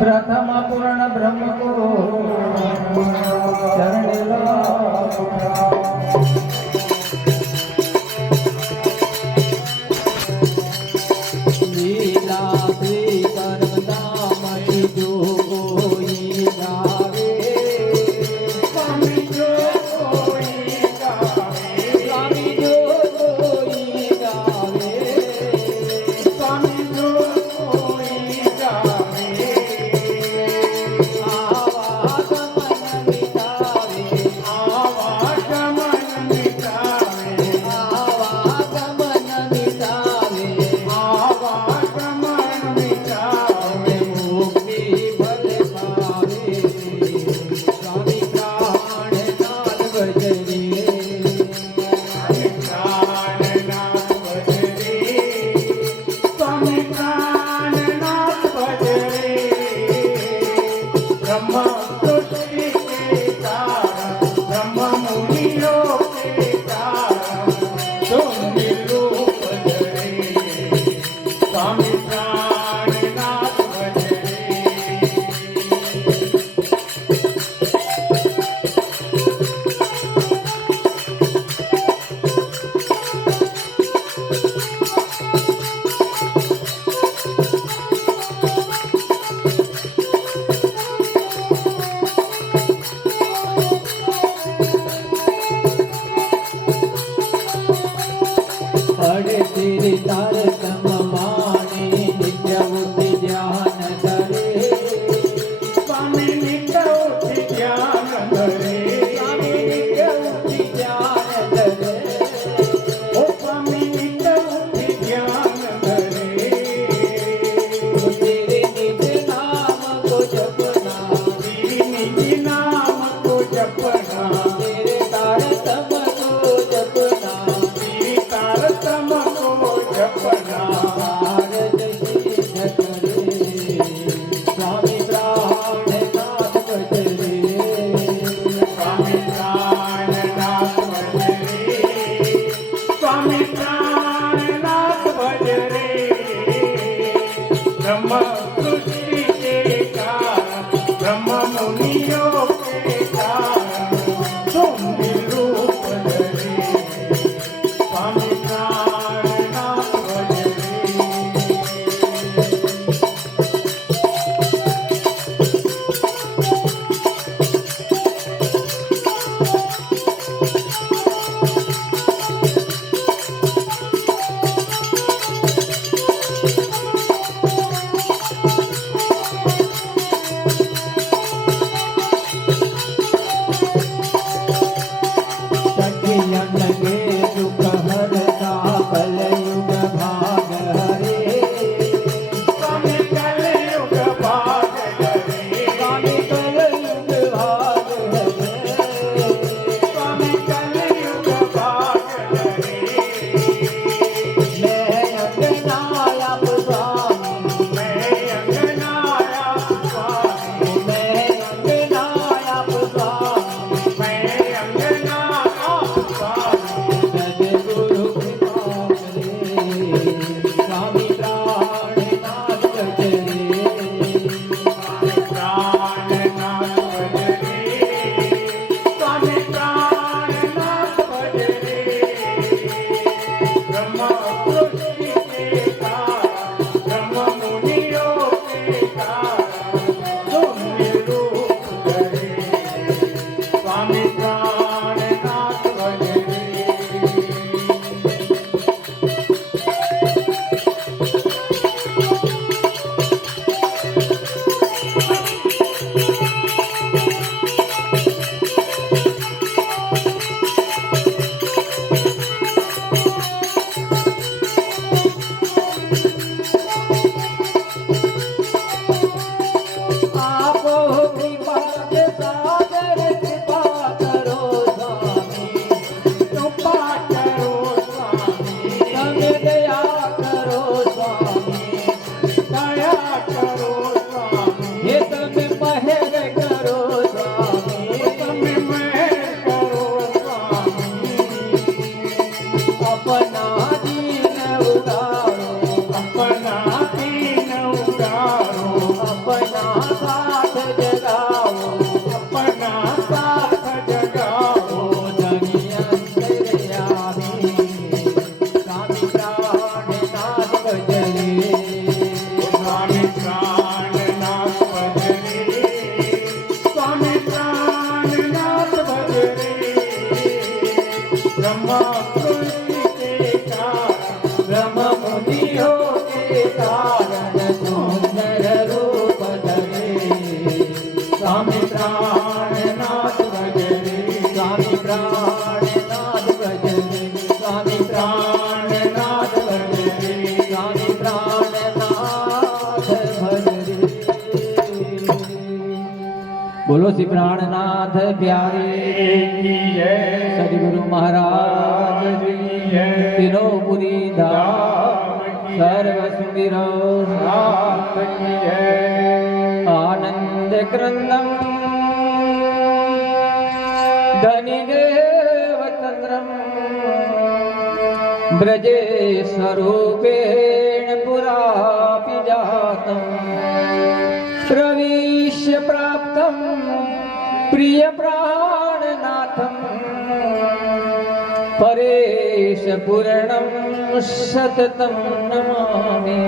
प्रथम पूर्ण ब्रह्म को चरण लीला श्री परमधाम की जो कोई गावे स्वामी जो कोई गावे स्वामी जो कोई गावे स्वामी जो कोई गावे तेरे तारतम माने नित्य बुद्धि ध्यान करे स्वामी नित्य बुद्धि ध्यान करे स्वामी नित्य बुद्धि ध्यान करे ओ स्वामी नित्य बुद्धि ध्यान करे तेरे निज नाम को जपना तेरे निज नाम को जपना तेरे तारतम को जपना तेरे तारतम जपना भारत सिद्ध करे स्वामी प्राणनाथ भजरे स्वामी प्राणनाथ भजरे स्वामी प्राणनाथ भजरे ब्रह्म सृष्टि के कारण ब्रह्म मुनियों के कारण तुम रूप धरे स्वामी अपना બોલો શ્રી પ્રાણનાથ પ્યારે સદગુરુ મહારાજ તિરોપુરી ધામ સર્વ સુંદરો આનંદ ક્રંદમ ધનિદેવ ચંદ્રમ ब्रजे स्वरूपेण पुरापि जातं प्रविश्य प्राप्तं प्रिय प्राणनाथं परेश पूर्णं सततं नमामि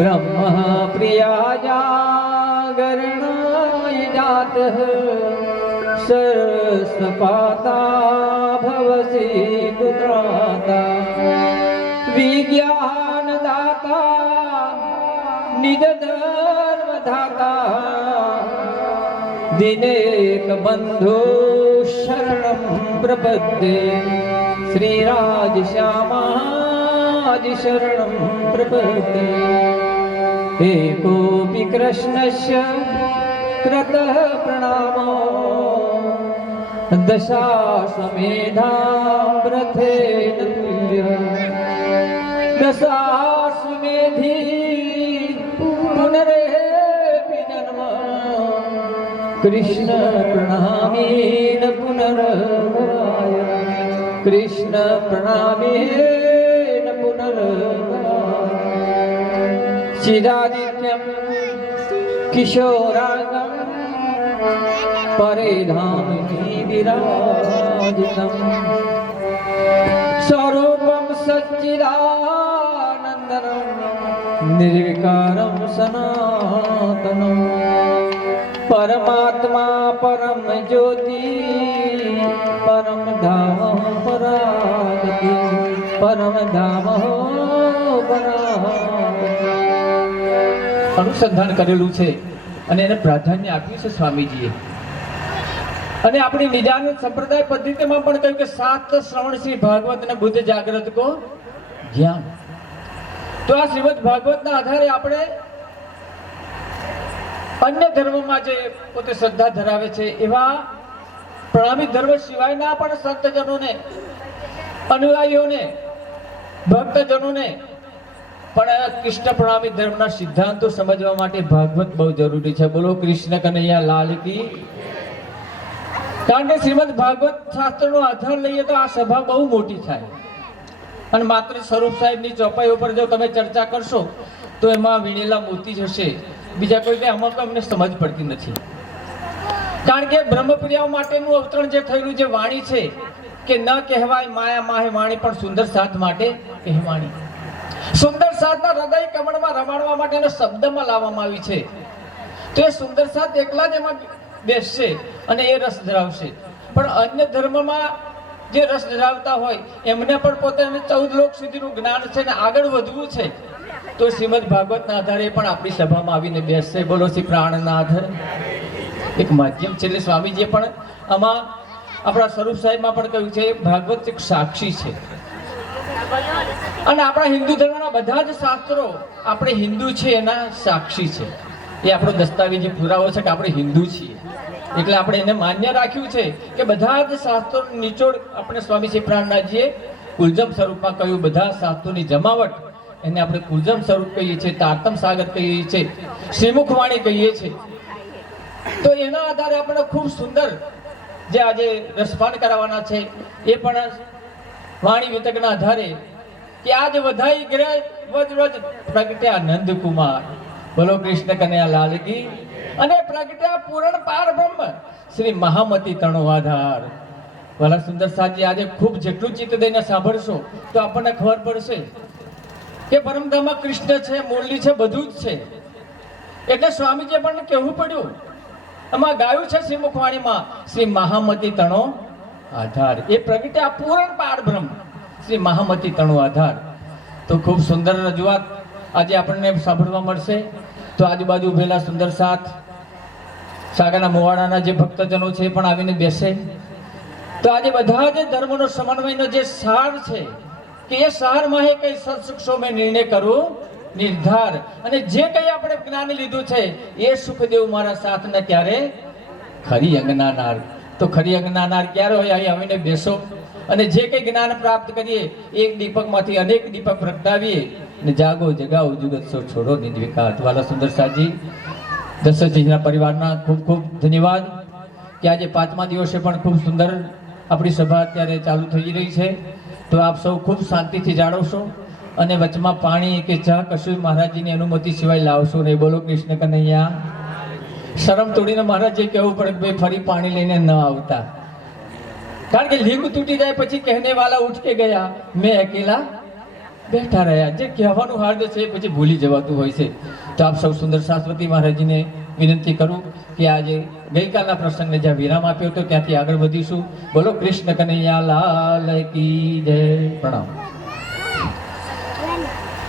ब्रह्म प्रियाजागरणाय जातः सरस्वपाता भवसि पुत्राता विज्ञानदाता निज धर्मधाता दिनेक बंधु शरणं प्रपद्ये श्रीराज श्यामाज शरणं प्रपद्ये एकोऽपि कृष्णस्य कृतः प्रणामो दशाश्वमेधाव्रतेन तुल्यः दशाश्वमेधी पुनरेपि जन्म कृष्ण प्रणामेन पुनर्भवाय कृष्ण प्रणामेन पुनर्भवाय चिदादित्यं किशोरांगं परिधामि विराजितं स्वरूपं सच्चिदानन्दनं निर्विकारं सनातनं परमात्मा परम ज्योति परम धाम परागति परम धाम परागति अनुसंधान करेલું છે અને એને પ્રાધાન્ય આપ્યું છે સ્વામીજીએ અને આપણી નિજાનંદ સંપ્રદાય પદ્ધતિમાં પણ કહ્યું કે સાત શ્રવણ શ્રી ભાગવત અને બુદ્ધ જાગ્રત કો જ્ઞાન તો આ શ્રીમદ ભાગવતના આધારે આપણે અન્ય ધર્મમાં જે પોતે શ્રદ્ધા ધરાવે છે એવા પ્રણામી ધર્મ સિવાયના પણ સંતજનોને અનુયાયીઓને ભક્તજનોને પણ કૃષ્ણ પ્રણામી ધર્મના સિદ્ધાંતો સમજવા માટે ભાગવત બહુ જરૂરી છે. બોલો કૃષ્ણ કનૈયા લાલ કી. કારણ કે શ્રીમદ ભાગવત શાસ્ત્રનો આધાર લઈએ તો આ સભા બહુ મોટી થાય અને માત્ર સ્વરૂપ સાહેબની ચોપાઈ ઉપર જો તમે ચર્ચા કરશો તો એમાં વીણેલા મોતી જ હશે, બીજા કોઈ આમાં તો અમને સમજ પડતી નથી. કારણ કે બ્રહ્મપ્રિયાઓ માટેનું અવતરણ જે થયેલું જે વાણી છે કે ન કહેવાય માયા માહે વાણી પણ સુંદર સાથ માટે કહેવાણી. સુંદર સાધના હૃદય કમળમાં રમાડવા માટે એનો શબ્દમાં લાવવામાં આવી છે. તો એ સુંદર સાથ એકલા જ એમાં બેસશે અને એ રસ ધરાવશે. પણ અન્ય ધર્મમાં જે રસ ધરાવતા હોય એમને પણ પોતાને 14 લોક સુધીનું જ્ઞાન છે ને આગળ વધવું છે તો શ્રીમદ ભાગવતના આધારે પણ આપણી સભામાં આવીને બેસશે. બોલો શ્રી પ્રાણનાથ. એક માધ્યમ છે એટલે સ્વામીજીએ પણ આમાં આપણા સ્વરૂપ સાહેબમાં પણ કહ્યું છે ભાગવત એક સાક્ષી છે અને આપણા હિન્દુ ધર્મના બધા જ શાસ્ત્રો આપણે હિન્દુ છે એના સાક્ષી છે. એ આપણો દસ્તાવેજી પુરાવો છે કે આપણે હિન્દુ છીએ એટલે આપણે એને માન્ય રાખ્યું છે કે બધા જ શાસ્ત્રો નિચોડ આપણે સ્વામી શ્રી પ્રાણનાથજીએ કુલજમ સ્વરૂપમાં કહ્યું. બધા શાસ્ત્રોની જમાવટ એને આપણે કુલજમ સ્વરૂપ કહીએ છીએ, તારતમ સાગર કહીએ છીએ, શ્રીમુખ વાણી કહીએ છીએ. તો એના આધારે આપણે ખૂબ સુંદર જે આજે રસપાન કરાવવાના છે એ પણ વાણી વિતકના આધારે કે આજ વધાઈ ગ્રહ વજ પ્રગટ્યા નંદકુમાર. બોલો કૃષ્ણ કનૈયા લાલ કી. અને પ્રગટ્યા પૂરણ પાર બ્રહ્મ શ્રી મહામતી તણો આધાર. વાલા સુંદર સાજી આજે ખૂબ જેટલું ચિત્ત દઈને સાંભળશો તો આપણને ખબર પડશે કે પરમધામમાં કૃષ્ણ છે, મુરલી છે, બધું જ છે. એટલે સ્વામીજીએ પણ કહેવું પડ્યું આમાં ગાયું છે શ્રીમુખવાણીમાં શ્રી મહામતી તણો આધાર. એ પ્રગટ્યા પૂરણ પાર બ્રહ્મ શ્રી મહામતી તણો આધાર. તો ખૂબ સુંદર રજૂઆત આજે આપણને સાંભળવા મળશે. તો આજુબાજુ ઉભેલા સુંદર સાથ સાગરના મોવાડાના જે ભક્તજનો છે પણ આવીને બેસે. તો આજે બધા જ ધર્મનો સમન્વયનો જે સાર છે કે એ સારમાં કઈ સત્સુક્ષો મેં નિર્ણય કરું નિર્ધાર અને જે કંઈ આપણે જ્ઞાન લીધું છે એ સુખદેવ મારા સાથને ત્યારે ખરી અંગનાનાર. તો ખરી અંગનાનાર ક્યારે હોય? અહીં આવીને બેસો અને જે કંઈ જ્ઞાન પ્રાપ્ત કરીએ એક દીપકમાંથી અનેક દીપક પ્રગટાવીએ ને જાગો જગાવો જુગત સો છોડો નિર્વિકાર. વાલા સુંદર સાજી, દશરથજીના પરિવારના ખૂબ ખૂબ ધન્યવાદ કે આજે 5મા દિવસે પણ ખૂબ સુંદર આપણી સભા અત્યારે ચાલુ થઈ રહી છે. તો આપ સૌ ખૂબ શાંતિથી જાળવશો અને વચમાં પાણી કે ચા કશું મહારાજજીની અનુમતિ સિવાય લાવશો નહીં. બોલો કૃષ્ણ કનૈયા. શરમ તોડીને મહારાજે કહેવું પડે કે ભાઈ ફરી પાણી લઈને ન આવતા, કારણ કે લીંબ તૂટી જાય પછી કહેને વાલા ઉઠ કે ગયા, મેં અકેલા બેઠા રહ્યા. જે કહેવાનું હાર્દ છે એ પછી ભૂલી જવાતું હોય છે. તો આપ સૌ સુંદર શાશ્વતી મહારાજજીને વિનંતી કરું કે આજે ગઈકાલના પ્રસંગને જ્યાં વિરામ આપ્યો હતો ત્યાંથી આગળ વધીશું. બોલો કૃષ્ણ કનૈયા લાલ કી જય. પ્રણામ.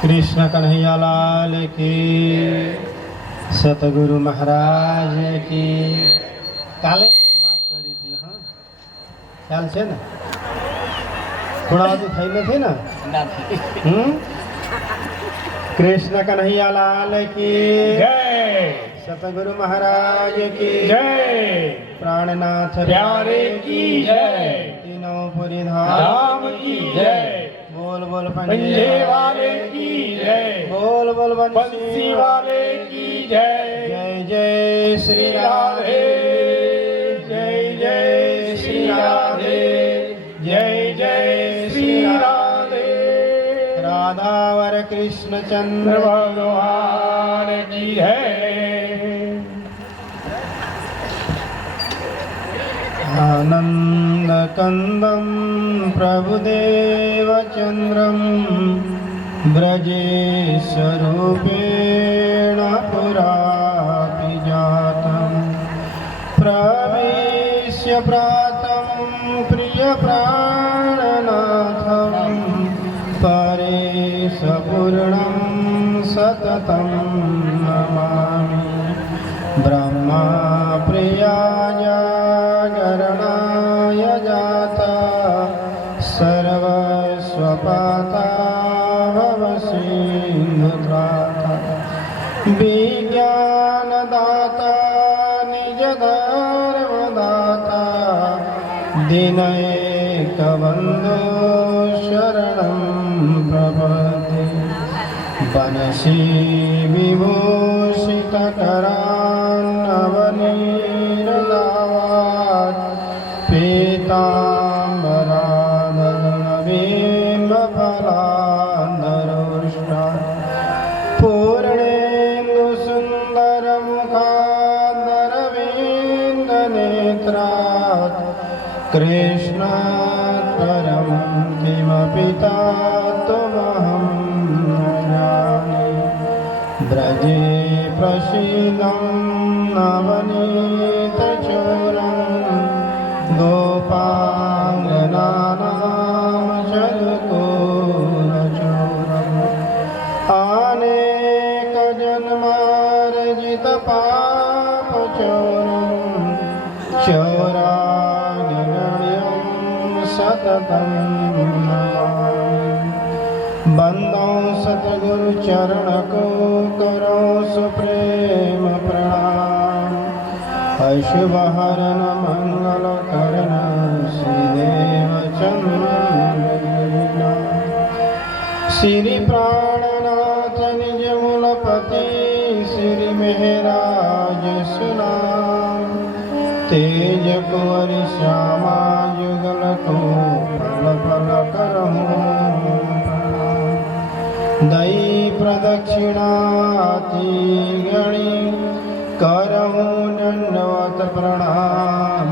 कृष्ण कन्हैया लाल की, सतगुरु महाराज की. काले एक बात કરી હતી, હા ખ્યાલ છે ને? થોડા બધું થઈ નથી ને? कृष्ण कन्हैया लाल की जय, सतगुरु महाराज की जय, प्राणनाथ प्यारे की जय, तीनों पुरी धाम की जय, बोल बोल पंजे वाले की जय, बोल बोल बंसी वाले की जय, जय जय श्री राधे, जय जय श्री राधे, जय जय श्री राधे. राधावर कृष्ण चंद्र भगवान की जय. आनंद कंदम प्रभुदेव चंद्रम ब्रजेशरूपेण पुरापि जातम् प्रवेश्य प्रातं प्रियप्राणनाथं परेशपूर्णं सततं नमामि. ब्रह्मा प्रिया जागरणाय जाता सर्वस्वपाता भवसिन्धुत्राता विज्ञानदाता निजधर्मदाता दिनैकबन्धो शरणं प्रपद्ये. वनसि विभूषितकरान्नवनीरदावात् पीताम्बरादनवीम्बफलान्धरुष्टात् पूर्णेन्दुसुन्दरमुखादरविन्दनेत्रात् कृष्णात् परं किमपि तात्त्वमहं न जाने. ब्रजे प्रसीदं नवनीतचोरं गोपाङ्गनानां चलकोलचोरम् अनेकजन्मार्जितपापचोरं चोरागण्यं सततं नमामि. बंदो सतगुरु चरण को करो सुप्रेम प्रणाम. अशुभ हरण मंगल करण श्रीदेव चंद्र. श्री प्राणनाथ निज मूलपति श्री मेहराज सुनाम. तेज कुंवर श्यामा युगल को पल पल करहूँ. दई प्रदक्षिणाति गणी करहूँ दंडवत प्रणाम.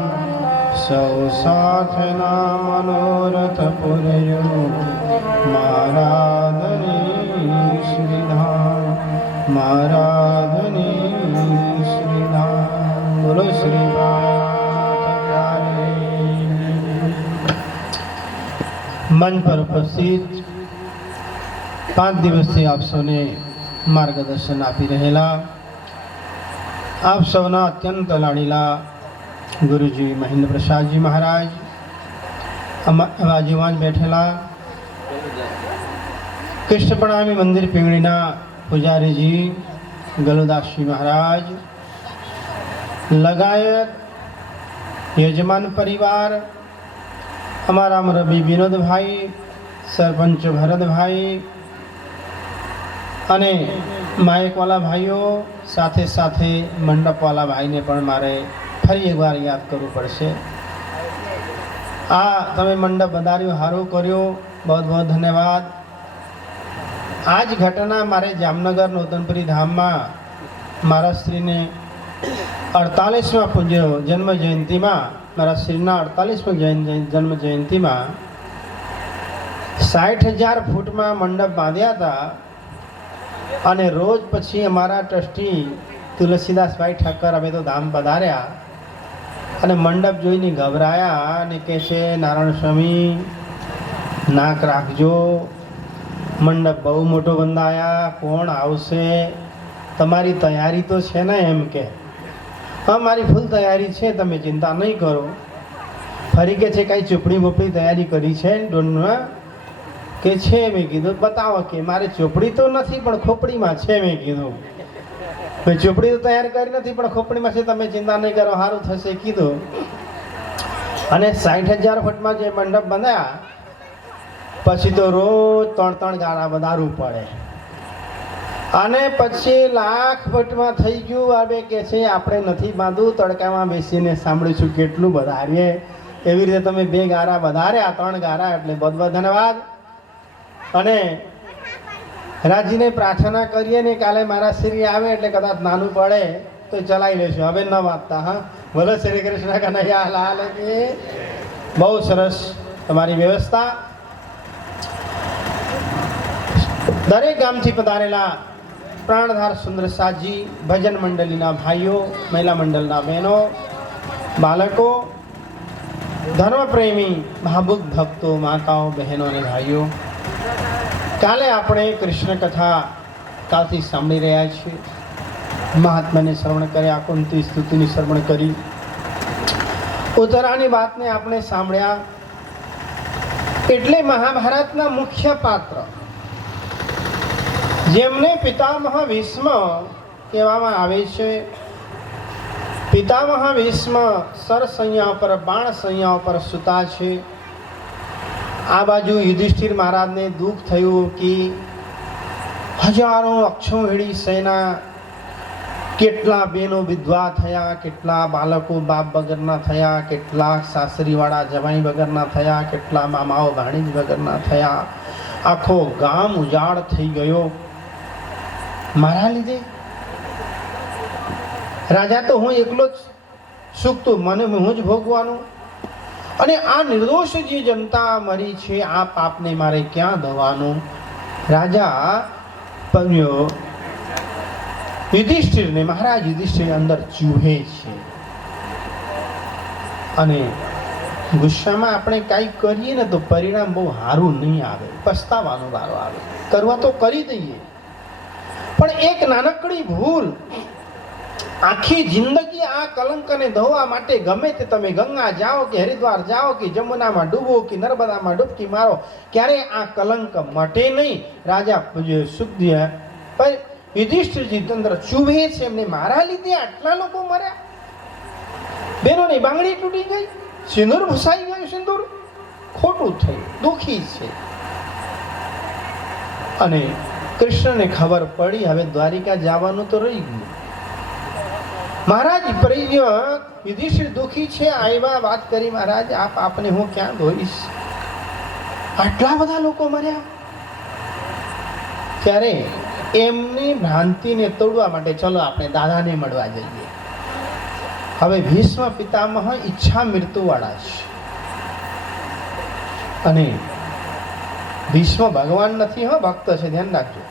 सौ साथना मनोरथ पुरयो माराधनी श्रीधाम. माराधनी श्रीधाम. बोलो श्री मन पर उपस्थित 5 દિવસથી આપ સૌને માર્ગદર્શન આપી રહેલા આપ સૌના અત્યંત લાડીલા ગુરુજી મહેન્દ્ર પ્રસાદજી મહારાજ બાજુમાં જ બેઠેલા કૃષ્ણ પ્રણામી મંદિર પીંગળીના पुजारी जी गलुदास जी महाराज लगायत यजमान परिवार हमारा मुरब्बी विनोद भाई सरपंच भरत भाई અને માયકવાલા ભાઈઓ સાથે સાથે મંડપવાલા ભાઈને પણ મારે ફરી એકવાર યાદ કરવું પડશે. આ તમે મંડપ વધાર્યો, સારું કર્યો, બહુ બહુ ધન્યવાદ. આ જ ઘટના મારે જામનગર નૂતનપુરી ધામમાં મારા શ્રીને 48મા પૂજ્ય જન્મ જયંતિમાં મારા શ્રીના 48મા જન્મ જયંતિમાં 60,000 ફૂટમાં મંડપ બાંધ્યા હતા. અને રોજ પછી અમારા ટ્રસ્ટી તુલસીદાસભાઈ ઠક્કર અમે તો ધામ પધાર્યા અને મંડપ જોઈને ગભરાયા અને કહે છે, નારાયણ સ્વામી નાક રાખજો, મંડપ બહુ મોટો બંધાયા, કોણ આવશે, તમારી તૈયારી તો છે ને? એમ કે હા મારી ફૂલ તૈયારી છે, તમે ચિંતા નહીં કરો. ફરી કે છે કાંઈ ચોપડી બોપડી તૈયારી કરી છે ડોનમાં કે છે? મેં કીધું બતાવો. કે મારે ચોપડી તો નથી પણ ખોપડીમાં છે. મેં કીધું મેં ચોપડી તો તૈયાર કરી નથી પણ ખોપડીમાં છે, તમે ચિંતા નહીં કરો, સારું થશે કીધું. અને 60,000 ફૂટમાં જે મંડપ બંધાયા પછી તો રોજ 3 ગાળા વધારવું પડે. અને પછી 1,00,000 ફૂટમાં થઈ ગયું. હવે કે છે આપણે નથી બાંધવું, તડકામાં બેસીને સાંભળીશું કેટલું વધારીએ. એવી રીતે તમે 2 ગાળા વધાર્યા, 3 ગાળા, એટલે બહુ બહુ ધન્યવાદ. અને રાજીને પ્રાર્થના કરીએ ને કાલે મારા શ્રી આવે એટલે કદાચ નાનું પડે તો ચલાવી લેશું. હવે ન વાંચતા. હા, બોલો શ્રી કૃષ્ણ કનૈયા લાલ કી. બહુ સરસ તમારી વ્યવસ્થા. દરેક ગામથી પધારેલા પ્રાણધાર સુંદરસાજી, ભજન મંડળીના ભાઈઓ, મહિલા મંડળના બહેનો, બાળકો, ધર્મપ્રેમી ભાવુક ભક્તો, માતાઓ, બહેનો અને ભાઈઓ, કાલે આપણે કૃષ્ણ કથા કાલથી સાંભળી રહ્યા છીએ. મહાત્માને શ્રવણ કર્યા, કુંતી સ્તુતિની શ્રવણ કરી, ઉત્તરાની વાતને આપણે સાંભળ્યા. એટલે મહાભારતના મુખ્ય પાત્ર જેમને પિતામહ ભીષ્મ કહેવામાં આવે છે. પિતામહ ભીષ્મ સરસૈયા પર, બાણ સૈયા પર સૂતા છે. આ બાજુ યુધિષ્ઠિર મહારાજને દુઃખ થયું કે હજારો અક્ષોહિણી સેના, કેટલા બહેનો વિધવા થયા, કેટલા બાળકો બાપ વગરના થયા, કેટલાક સાસરીવાળા જવાઈ વગરના થયા, કેટલા મામાઓ ભાણીજ વગરના થયા. આખો ગામ ઉજાડ થઈ ગયો મારા લીધે. રાજા તો હું એકલો જ સુખ તો મને હું જ ભોગવાનું. અને આ નિર્દોષ જે જનતા મરી છે, આ પાપને મારે ક્યાં ધોવાનું? રાજા પન્યો યુધિષ્ઠિરને, મહારાજ યુધિષ્ઠિર અંદર ચૂહે છે. અને ગુસ્સામાં આપણે કાંઈ કરીએ ને તો પરિણામ બહુ સારું નહીં આવે, પસ્તાવાનો વારો આવે. કરવા તો કરી દઈએ પણ એક નાનકડી ભૂલ આખી જિંદગી આ કલંકને ધોવા માટે ગમે તે તમે ગંગા જાઓ કે હરિદ્વાર જાઓ કે જમુનામાં ડૂબો કે નર્મદામાં ડૂબકી મારો, ક્યારે આ કલંક મટે નહીં. રાજા સુખદેવ પણ યુધિષ્ઠિરજી તંત્ર ચૂભે છે, એમને મારા લીધે આટલા લોકો મર્યા, બહેનોની બાંગડી તૂટી ગઈ, સિંદૂર ભૂસાઈ ગયું, સિંદૂર ખોટું થયું, દુઃખી છે. અને કૃષ્ણને ખબર પડી હવે દ્વારિકા જવાનું તો રહી ગયું. મહારાજ યુધિષ્ઠિર દુઃખી છે, આવ્યા, વાત કરી, મહારાજ આપ આપને હું ક્યાં ધોઈશ, આટલા બધા લોકો મર્યા. ત્યારે એમની ભ્રાંતિને તોડવા માટે ચલો આપણે દાદાને મળવા જઈએ. હવે ભીષ્મ પિતામહ ઈચ્છા મૃત્યુવાળા છે. અને ભીષ્મ ભગવાન નથી, હો ભક્ત છે, ધ્યાન રાખજો.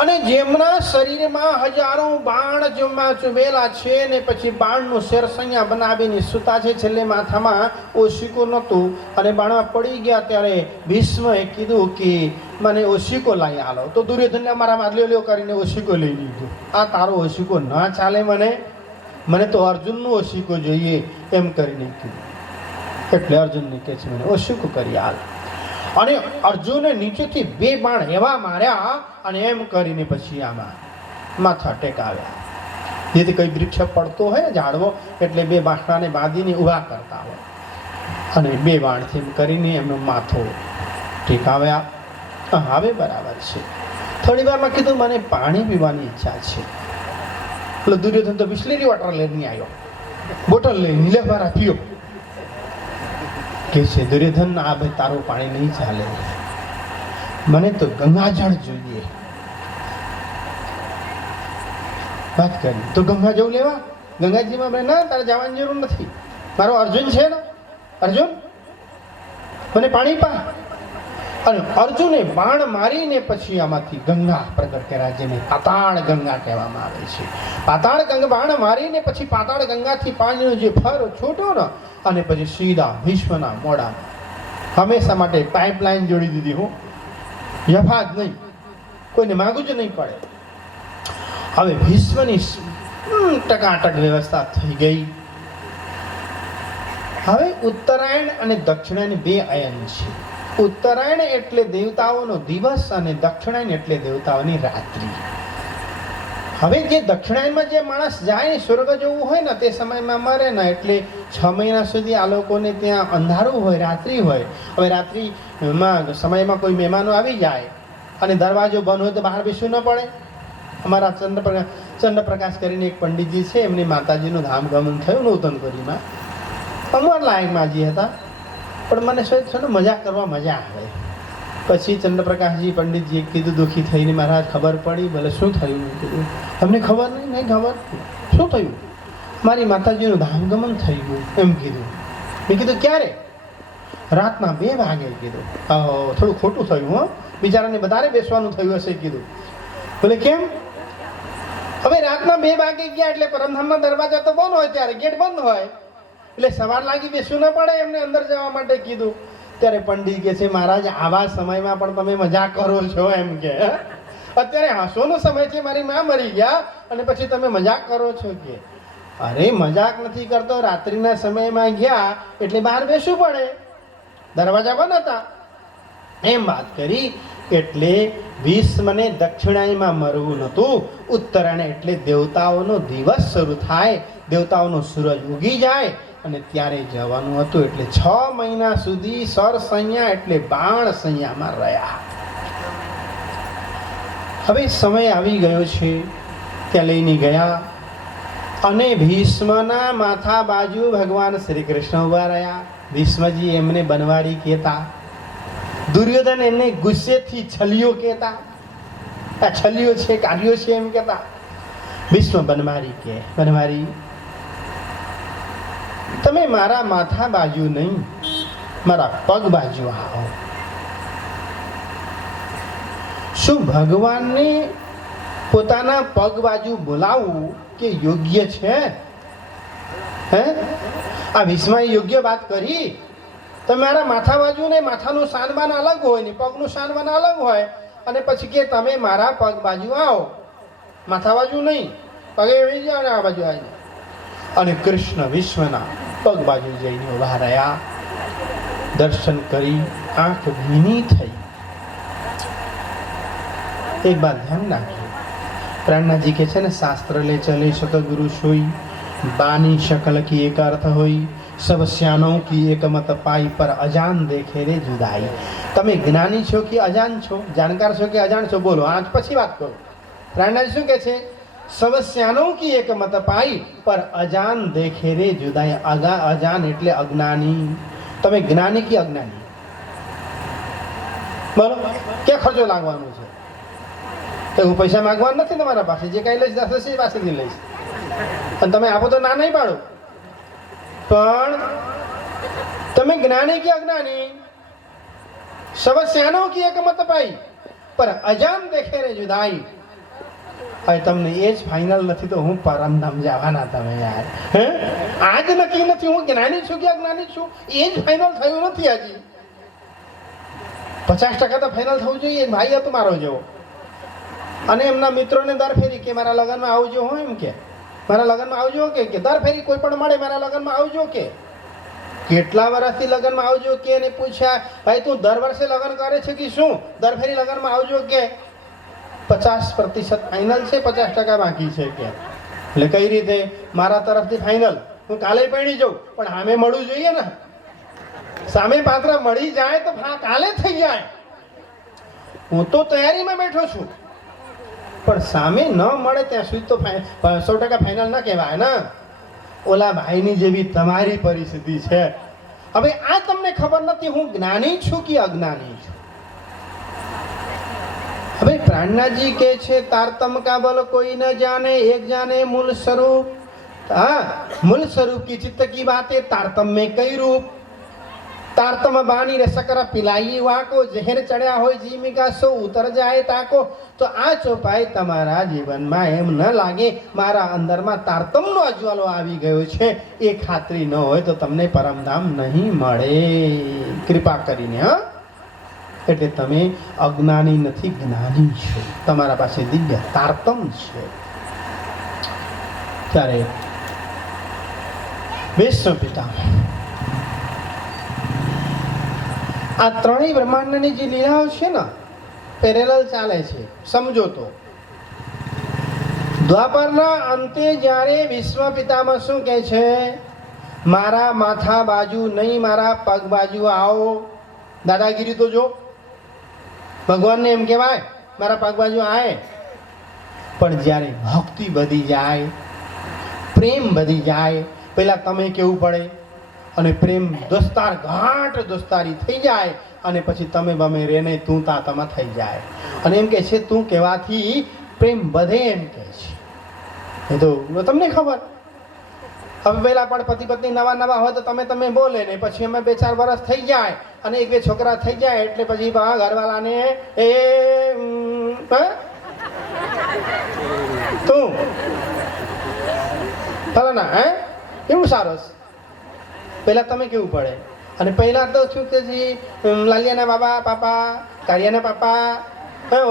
અને જેમના શરીરમાં હજારો બાણ જેમાં ચુભેલા છે ને પછી બાણનું શેરસૈયા બનાવીને સૂતા છે, છેલ્લે માથામાં ઓશિકો નહોતું અને બાણમાં પડી ગયા. ત્યારે ભીષ્મએ કીધું કે મને ઓશિકો લાવી આલો. તો દુર્યોધનને અમારા માદલ્યો કરીને ઓશિકો લઈ લીધો. આ તારો ઓશિકો ના ચાલે, મને તો અર્જુનનું ઓશિકો જોઈએ એમ કરીને કીધું. એટલે અર્જુનને કહે છે મને ઓશિકો કરી આલ. અને અર્જુને નીચેથી 2 બાણ એવા માર્યા અને એમ કરીને પછી આમાં માથા ટેકાવ્યા. જેથી કઈ વૃક્ષ પડતો હોય ઝાડવો એટલે 2 બાંસડાને બાંધીને ઊભા કરતા હોય અને 2 બાણથી એમ કરીને એમનો માથો ટેકાવ્યા. હવે બરાબર છે. થોડી વારમાં કીધું મને પાણી પીવાની ઈચ્છા છે. એટલે દુર્યોધન તો બિસ્લેરી વોટર લઈને આવ્યો, બોટલ લઈને લે મારા પીઓ. કે છે દુર્યોધન, આ ભાઈ તારું પાણી નહીં ચાલે, મને તો ગંગાજળ જોઈએ. વાત કરી તો ગંગા જવું લેવા. ગંગાજીમાં આપણે ના, તારે જવાની જરૂર નથી, મારો અર્જુન છે ને, અર્જુન મને પાણી પા. અને અર્જુને બાણ મારીને પછી આમાંથી ગંગા પ્રગટ કર્યા, જેને પાતાળ ગંગા કહેવામાં આવે છે. પાતાળ ગંગા બાણ મારીને પછી પાતાળ ગંગાથી પાણીનો જે ફર છૂટ્યો ને અને પછી સીધા વિશ્વના મોઢામાં હંમેશા માટે પાઇપલાઇન જોડી દીધી. હું યફા જ નહીં, કોઈને માગું જ નહીં પડે. હવે વિશ્વની ટકાટક વ્યવસ્થા થઈ ગઈ. હવે ઉત્તરાયણ અને દક્ષિણાયણ 2 અયન છે. ઉત્તરાયણ એટલે દેવતાઓનો દિવસ અને દક્ષિણાયણ એટલે દેવતાઓની રાત્રિ. હવે જે દક્ષિણાયનમાં જે માણસ જાય સ્વર્ગ જવું હોય ને તે સમયમાં મરે ને એટલે 6 મહિના સુધી આ લોકોને ત્યાં અંધારું હોય, રાત્રિ હોય. હવે રાત્રિમાં સમયમાં કોઈ મહેમાનો આવી જાય અને દરવાજો બંધ હોય તો બહાર બેસવું ન પડે. અમારા ચંદ્રપ્રકાશ કરીને એક પંડિતજી છે, એમની માતાજીનું ધામગમન થયું નૂતનપુરીમાં. અમર લાયક માજી હતા, પણ મને શું મજાક કરવા મજા આવે. પછી ચંદ્રપ્રકાશજી પંડિતજીએ કીધું દુઃખી થઈને, મહારાજ ખબર પડી. બોલે શું થયું? કીધું તમને ખબર નહીં? નહીં ખબર. શું થયું? મારી માતાજીનું ધામગમન થઈ ગયું એમ કીધું. મેં કીધું ક્યારે? રાતના 2 વાગે. કીધું થોડું ખોટું થયું હો, બિચારાને વધારે બેસવાનું થયું હશે. કીધું બોલે કેમ? હવે રાતના 2 વાગે ગયા એટલે પરમધામના દરવાજા તો બંધ હોય, ત્યારે ગેટ બંધ હોય એટલે સવાર લાગી બેસવું ન પડે એમને અંદર જવા માટે. કીધું ત્યારે પંડિત કે છે મહારાજ આવા સમયમાં પણ તમે મજાક કરો છો એમ કે અત્યારે હસોનો સમય છે, મારી માં મરી ગયા અને પછી તમે મજાક કરો છો. કે અરે મજાક નથી કરતો, રાત્રિના સમયમાં ગયા એટલે બહાર બેસવું પડે, દરવાજા બંધ હતા એમ વાત કરી. એટલે વિશ્વને દક્ષિણાયનમાં મરવું નહોતું. ઉત્તરાયણ એટલે દેવતાઓનો દિવસ શરૂ થાય, દેવતાઓનો સૂરજ ઉગી જાય અને ત્યારે જવાનું હતું. એટલે 6 મહિના સુધી સરસૈયા એટલે બાણ સૈયામાં રહ્યા. હવે સમય આવી ગયો છે, ત્યાં લઈને ગયા અને ભીષ્મના માથા બાજુ ભગવાન શ્રી કૃષ્ણ ઉભા રહ્યા. ભીષ્મજી એમને બનવારી કહેતા, દુર્યોધન એમને ગુસ્સેથી છલિયો કહેતા. આ છલિયો છે, કાર્યો છે એમ કહેતા. ભીષ્મ બનવારી કે બનવારી, તમે મારા માથા બાજુ નહીં, મારા પગ બાજુ આવો. શું ભગવાનને પોતાના પગ બાજુ બોલાવવું કે યોગ્ય છે? હે, આ ભીષ્મએ યોગ્ય વાત કરી. તમે મારા માથા બાજુ ને, માથાનું શાનબાન અલગ હોય ને પગનું શાનબાન અલગ હોય, અને પછી કે તમે મારા પગ બાજુ આવો, માથા બાજુ નહીં, પગે એવી જાઓ ને આ બાજુ આવી જાય. અને કૃષ્ણ વિશ્વના પગ બાજુ જઈને ઉભા રહ્યા. દર્શન કરી આંખ ભીની થઈ. એક બાત ધ્યાન રાખજો, પ્રાણનાજી કે છે ને શાસ્ત્ર લે ચલે સતગુરુ સોઈ, બાની શકલ કી એક અર્થ હોય, સબ સ્યાનો કી એક મત પાઈ, પર અજાન દેખે રે જુદાઈ. તમે જ્ઞાની છો કે અજાન છો, જાણકાર છો કે અજાણ છો? બોલો, આજ પછી વાત કરો. પ્રાણનાજી શું કે છે? સબ સ્યાનો કી એક મત પાઈ, પર અજાન દેખે રે જુદાઈ. અજાન એટલે અજ્ઞાની. તમે જ્ઞાની કે અજ્ઞાની? બોલો, ક્યાં ખર્ચો લાગવાનો છે? તો હું પૈસા માંગવાનો નથી તમારા પાસે, જે કઈ લઈશ 10 હશે એ પાસેથી લઈશ, અને તમે આપો તો ના નહીં પાડો. પણ તમે જ્ઞાની કે અજ્ઞાની? સવસ્યાનો કે એક મત પાઈ, પર અજાન દેખે રે જુદાઈ. હવે તમને એ જ ફાઇનલ નથી તો હું પરમધામ જવાના તમે યાર? હે, આજ નક્કી નથી હું જ્ઞાની છું કે અજ્ઞાની છું, એ જ ફાઇનલ થયું નથી હજી. 50% તો ફાઇનલ થવું જોઈએ. ભાઈ હતો મારો જેવો, અને એમના મિત્રોને દર ફેરી કે મારા લગ્નમાં આવજો. હું એમ કે મારા લગ્નમાં આવજો, કે દર ફેરી કોઈ પણ મળે મારા લગ્નમાં આવજો. કે કેટલા વર્ષથી લગ્નમાં આવજો કે એને પૂછ્યા, ભાઈ તું દર વર્ષે લગ્ન કરે છે કે શું? દર ફેરી લગ્નમાં આવજો કે 50% ફાઇનલ છે, 50% બાકી છે કે. એટલે કઈ રીતે? મારા તરફથી ફાઇનલ, હું કાલે પૈણી જાઉં, પણ સામે મળવું જોઈએ ને. સામે પાત્ર મળી જાય તો કાલે થઈ જાય. હું તો તૈયારીમાં બેઠો છું, પણ સામે ન મળે ત્યાં સુધી તો 100% ફાઇનલ ન કહેવાય ને. ઓલા ભાઈની જેવી તમારી પરિસ્થિતિ છે. હવે આ તમને ખબર નથી હું જ્ઞાની છું કે અજ્ઞાની છું. હવે પ્રાણનાથજી કહે છે તારતમ કા બલ કોઈ ન જાને, એક જાને મૂળ સ્વરૂપ. हाँ, मूल स्वरूप की चित्त की बातें तारतम में कई रूप. तारतम बानी रसकर पिलाई वाको, जहर चढ़्या હોય જીમિકા સો ઉતર જાય તાકો. તો આ ચોપાઈ તમારા જીવનમાં એમ ન લાગે મારા અંદરમાં તારતમનો અજવાળો આવી ગયો છે, એ ખાતરી ન હોય તો તમને પરમધામ નહીં મળે. કૃપા કરીને. હા, એટલે તમે અજ્ઞાની નથી, જ્ઞાની છો. તમારા પાસે દિવ્ય તારતમ છે. ત્યારે વિષ્ણુ પિતા આ ત્રણેય બ્રહ્માંડની જે લીલાઓ છે ને પેરેલલ ચાલે છે. સમજો તો દ્વાપરના અંતે જ્યારે વિશ્વ પિતામાં શું કહે છે? મારા માથા બાજુ નહીં, મારા પગ બાજુ આવો. દાદાગીરી તો જો, ભગવાનને એમ કહેવાય મારા પગ બાજુ આય. પણ જ્યારે ભક્તિ વધી જાય, પ્રેમ વધી જાય, પહેલા તમે કેવું પડે, અને પ્રેમ દોસ્તાર ઘાટ દોસ્તારી થઈ જાય, અને પછી તમે બમે રેને તું તાતામાં થઈ જાય. અને એમ કે છે તું કહેવાથી પ્રેમ વધે, એમ કે છે. એ તો તમને ખબર. હવે પહેલા પણ પતિ પત્ની નવા નવા હોય તો તમે બોલે ને, પછી અમે 2-4 વર્ષ થઈ જાય અને 1-2 છોકરા થઈ જાય એટલે પછી ઘરવાળાને એ તું ફલાના હે એવું સારસ. પહેલા તમે કેવું પડે. અને પહેલા તો શું કે લાલિયાના બાબા પાપા, કારિયાના પાપા,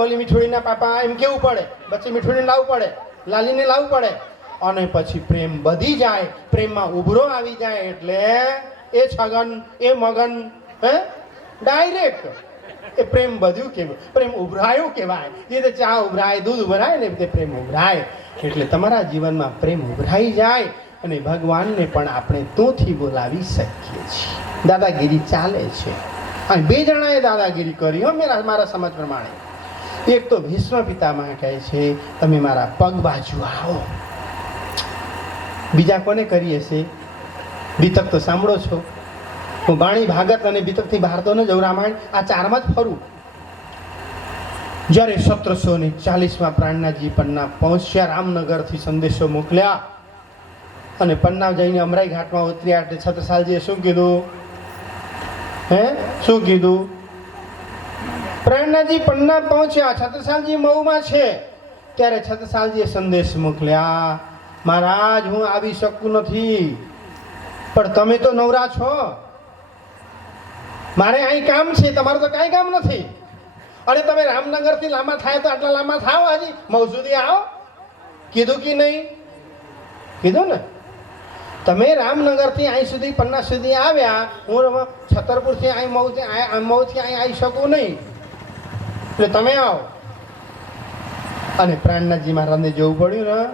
ઓલી મીઠોડીના પાપા, એમ કેવું પડે. પછી મીઠોડીને લાવવું પડે, લાલીને લાવવું પડે. અને પછી પ્રેમ વધી જાય, પ્રેમમાં ઉભરો આવી જાય એટલે એ છગન એ મગન ડાયરેક્ટ એ પ્રેમ બધું કેવું, પ્રેમ ઉભરાયું કહેવાય. જે રીતે ચા ઉભરાય, દૂધ ઉભરાય ને તે પ્રેમ ઉભરાય. એટલે તમારા જીવનમાં પ્રેમ ઉભરાઈ જાય અને ભગવાનને પણ આપણે તુંથી બોલાવી શકીએ છીએ. દાદાગીરી ચાલે છે. અને 2 જણાએ દાદાગીરી કરી હો મારા સમજ પ્રમાણે. એક તો ભીષ્મ પિતામહ કહે છે તમે મારા પગ બાજુ આવો. બીજા કોને કરી હશે? બીતક તો સાંભળો છો. હું બાણી ભાગત અને બીતકથી બહાર તો ન જઉં, રામાયણ આ 4માં જ ફરું. જ્યારે 1740માં પ્રાણનાથજી પન્ના પહોંચ્યા, રામનગરથી સંદેશો મોકલ્યા અને પન્ના જઈને અમરાઈ ઘાટમાં ઉતર્યા. એટલે છત્રસાલજીએ શું કીધું? શું કીધું? પ્રાણનાથજી પન્ના પહોંચ્યા, છત્રસાલજી મઉમાં છે. ત્યારે છત્રસાલજીએ સંદેશ મોકલ્યા, મહારાજ હું આવી શકું નથી, પણ તમે તો નવરા છો, મારે અહીં કામ છે, તમારું તો કાંઈ કામ નથી. અને તમે રામનગરથી લાંબા થાય તો આટલા લાંબા થાવ, હજી મઉ સુધી આવો. કીધું કે નહીં? કીધું ને. તમે રામનગરથી અહીં સુધી પન્ના સુધી આવ્યા, હું છતરપુરથી અહીં મઉથી અહીં આવી શકું નહીં, એટલે તમે આવો. અને પ્રાણનાથજી મહારાજને જવું પડ્યું ને,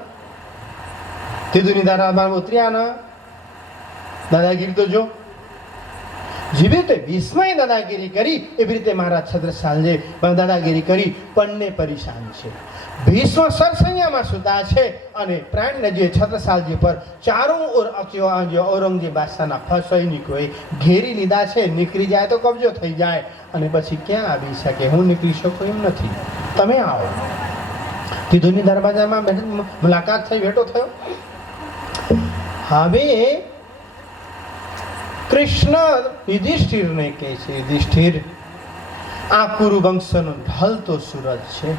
તીધુની ધારામાં ઉતર્યા ને. દાદાગીરી તો જો, જેવી રીતે ભીષ્મએ દાદાગીરી કરી એવી રીતે મહારાજ છત્રસાલજી દાદાગીરી કરી. બંને પરેશાન છે. ભીષ્મ સરસૈયામાં સુધા છે અને પ્રાણનાથજીએ છત્રસાલજી પર ચારો ઓર ઔરંગઝેબ બાદશાહના સૈનિકોએ ઘેરી લીધા છે. નીકળી જાય તો કબજો થઈ જાય અને પછી ક્યાં આવી શકે? હું નીકળી શકું એમ નથી, તમે આવો. તીધુની દરવાજામાં મુલાકાત થઈ, ભેટો થયો. હવે કૃષ્ણ યુધિષ્ઠિરને કહે છે, યુધિષ્ઠિર આ કુરુ વંશનો ઢળતો સૂરજ છે,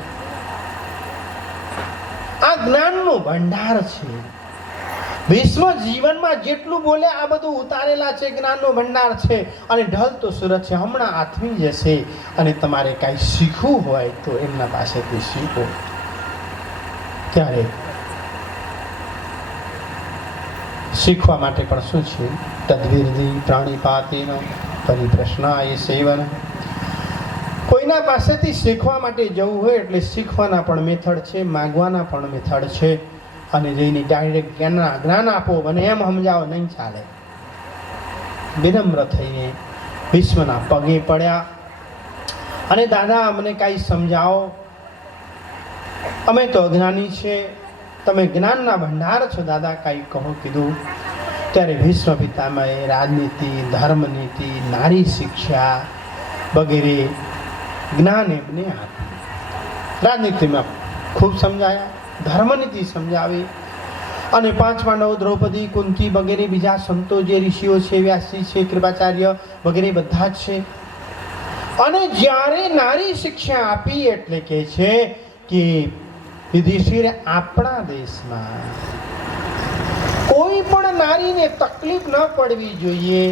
આ જ્ઞાનનો ભંડાર છે. વિશ્વ જીવનમાં જેટલું બોલે આ બધું ઉતારેલા છે, જ્ઞાનનો ભંડાર છે અને ઢળતો સૂરજ છે. હમણાં આથમી જશે અને તમારે કાંઈ શીખવું હોય તો એમના પાસેથી શીખો. ત્યારે શીખવા માટે પણ શું છે? તદ્વિરધિ પ્રાણીપાતીનો પરિપ્રશ્નાય સેવન. કોઈના પાસેથી શીખવા માટે જવું હોય એટલે શીખવાના પણ મેથડ છે, માગવાના પણ મેથડ છે. અને જઈને ડાયરેક્ટ જ્ઞાન આપો મને એમ સમજાવો નહીં ચાલે. વિનમ્ર થઈને વિશ્વના પગે પડ્યા અને દાદા અમને કાંઈ સમજાવો, અમે તો અજ્ઞાની છે, તમે જ્ઞાનના ભંડાર છો દાદા, કાંઈ કહો કીધું. ત્યારે ભીષ્મ પિતામહે રાજનીતિ, ધર્મનીતિ, નારી શિક્ષા વગેરે જ્ઞાન એમને આપ્યું. રાજનીતિમાં ખૂબ સમજાયા, ધર્મનીતિ સમજાવી, અને 5 પાંડવો, દ્રૌપદી, કુંતી વગેરે બીજા સંતો જે ઋષિઓ છે, વ્યાસજી છે, કૃપાચાર્ય વગેરે બધા જ છે. અને જ્યારે નારી શિક્ષા આપી એટલે કે છે કે યુધિષ્ઠિર, આપણા દેશમાં કોઈ પણ નારીને તકલીફ ન પડવી જોઈએ,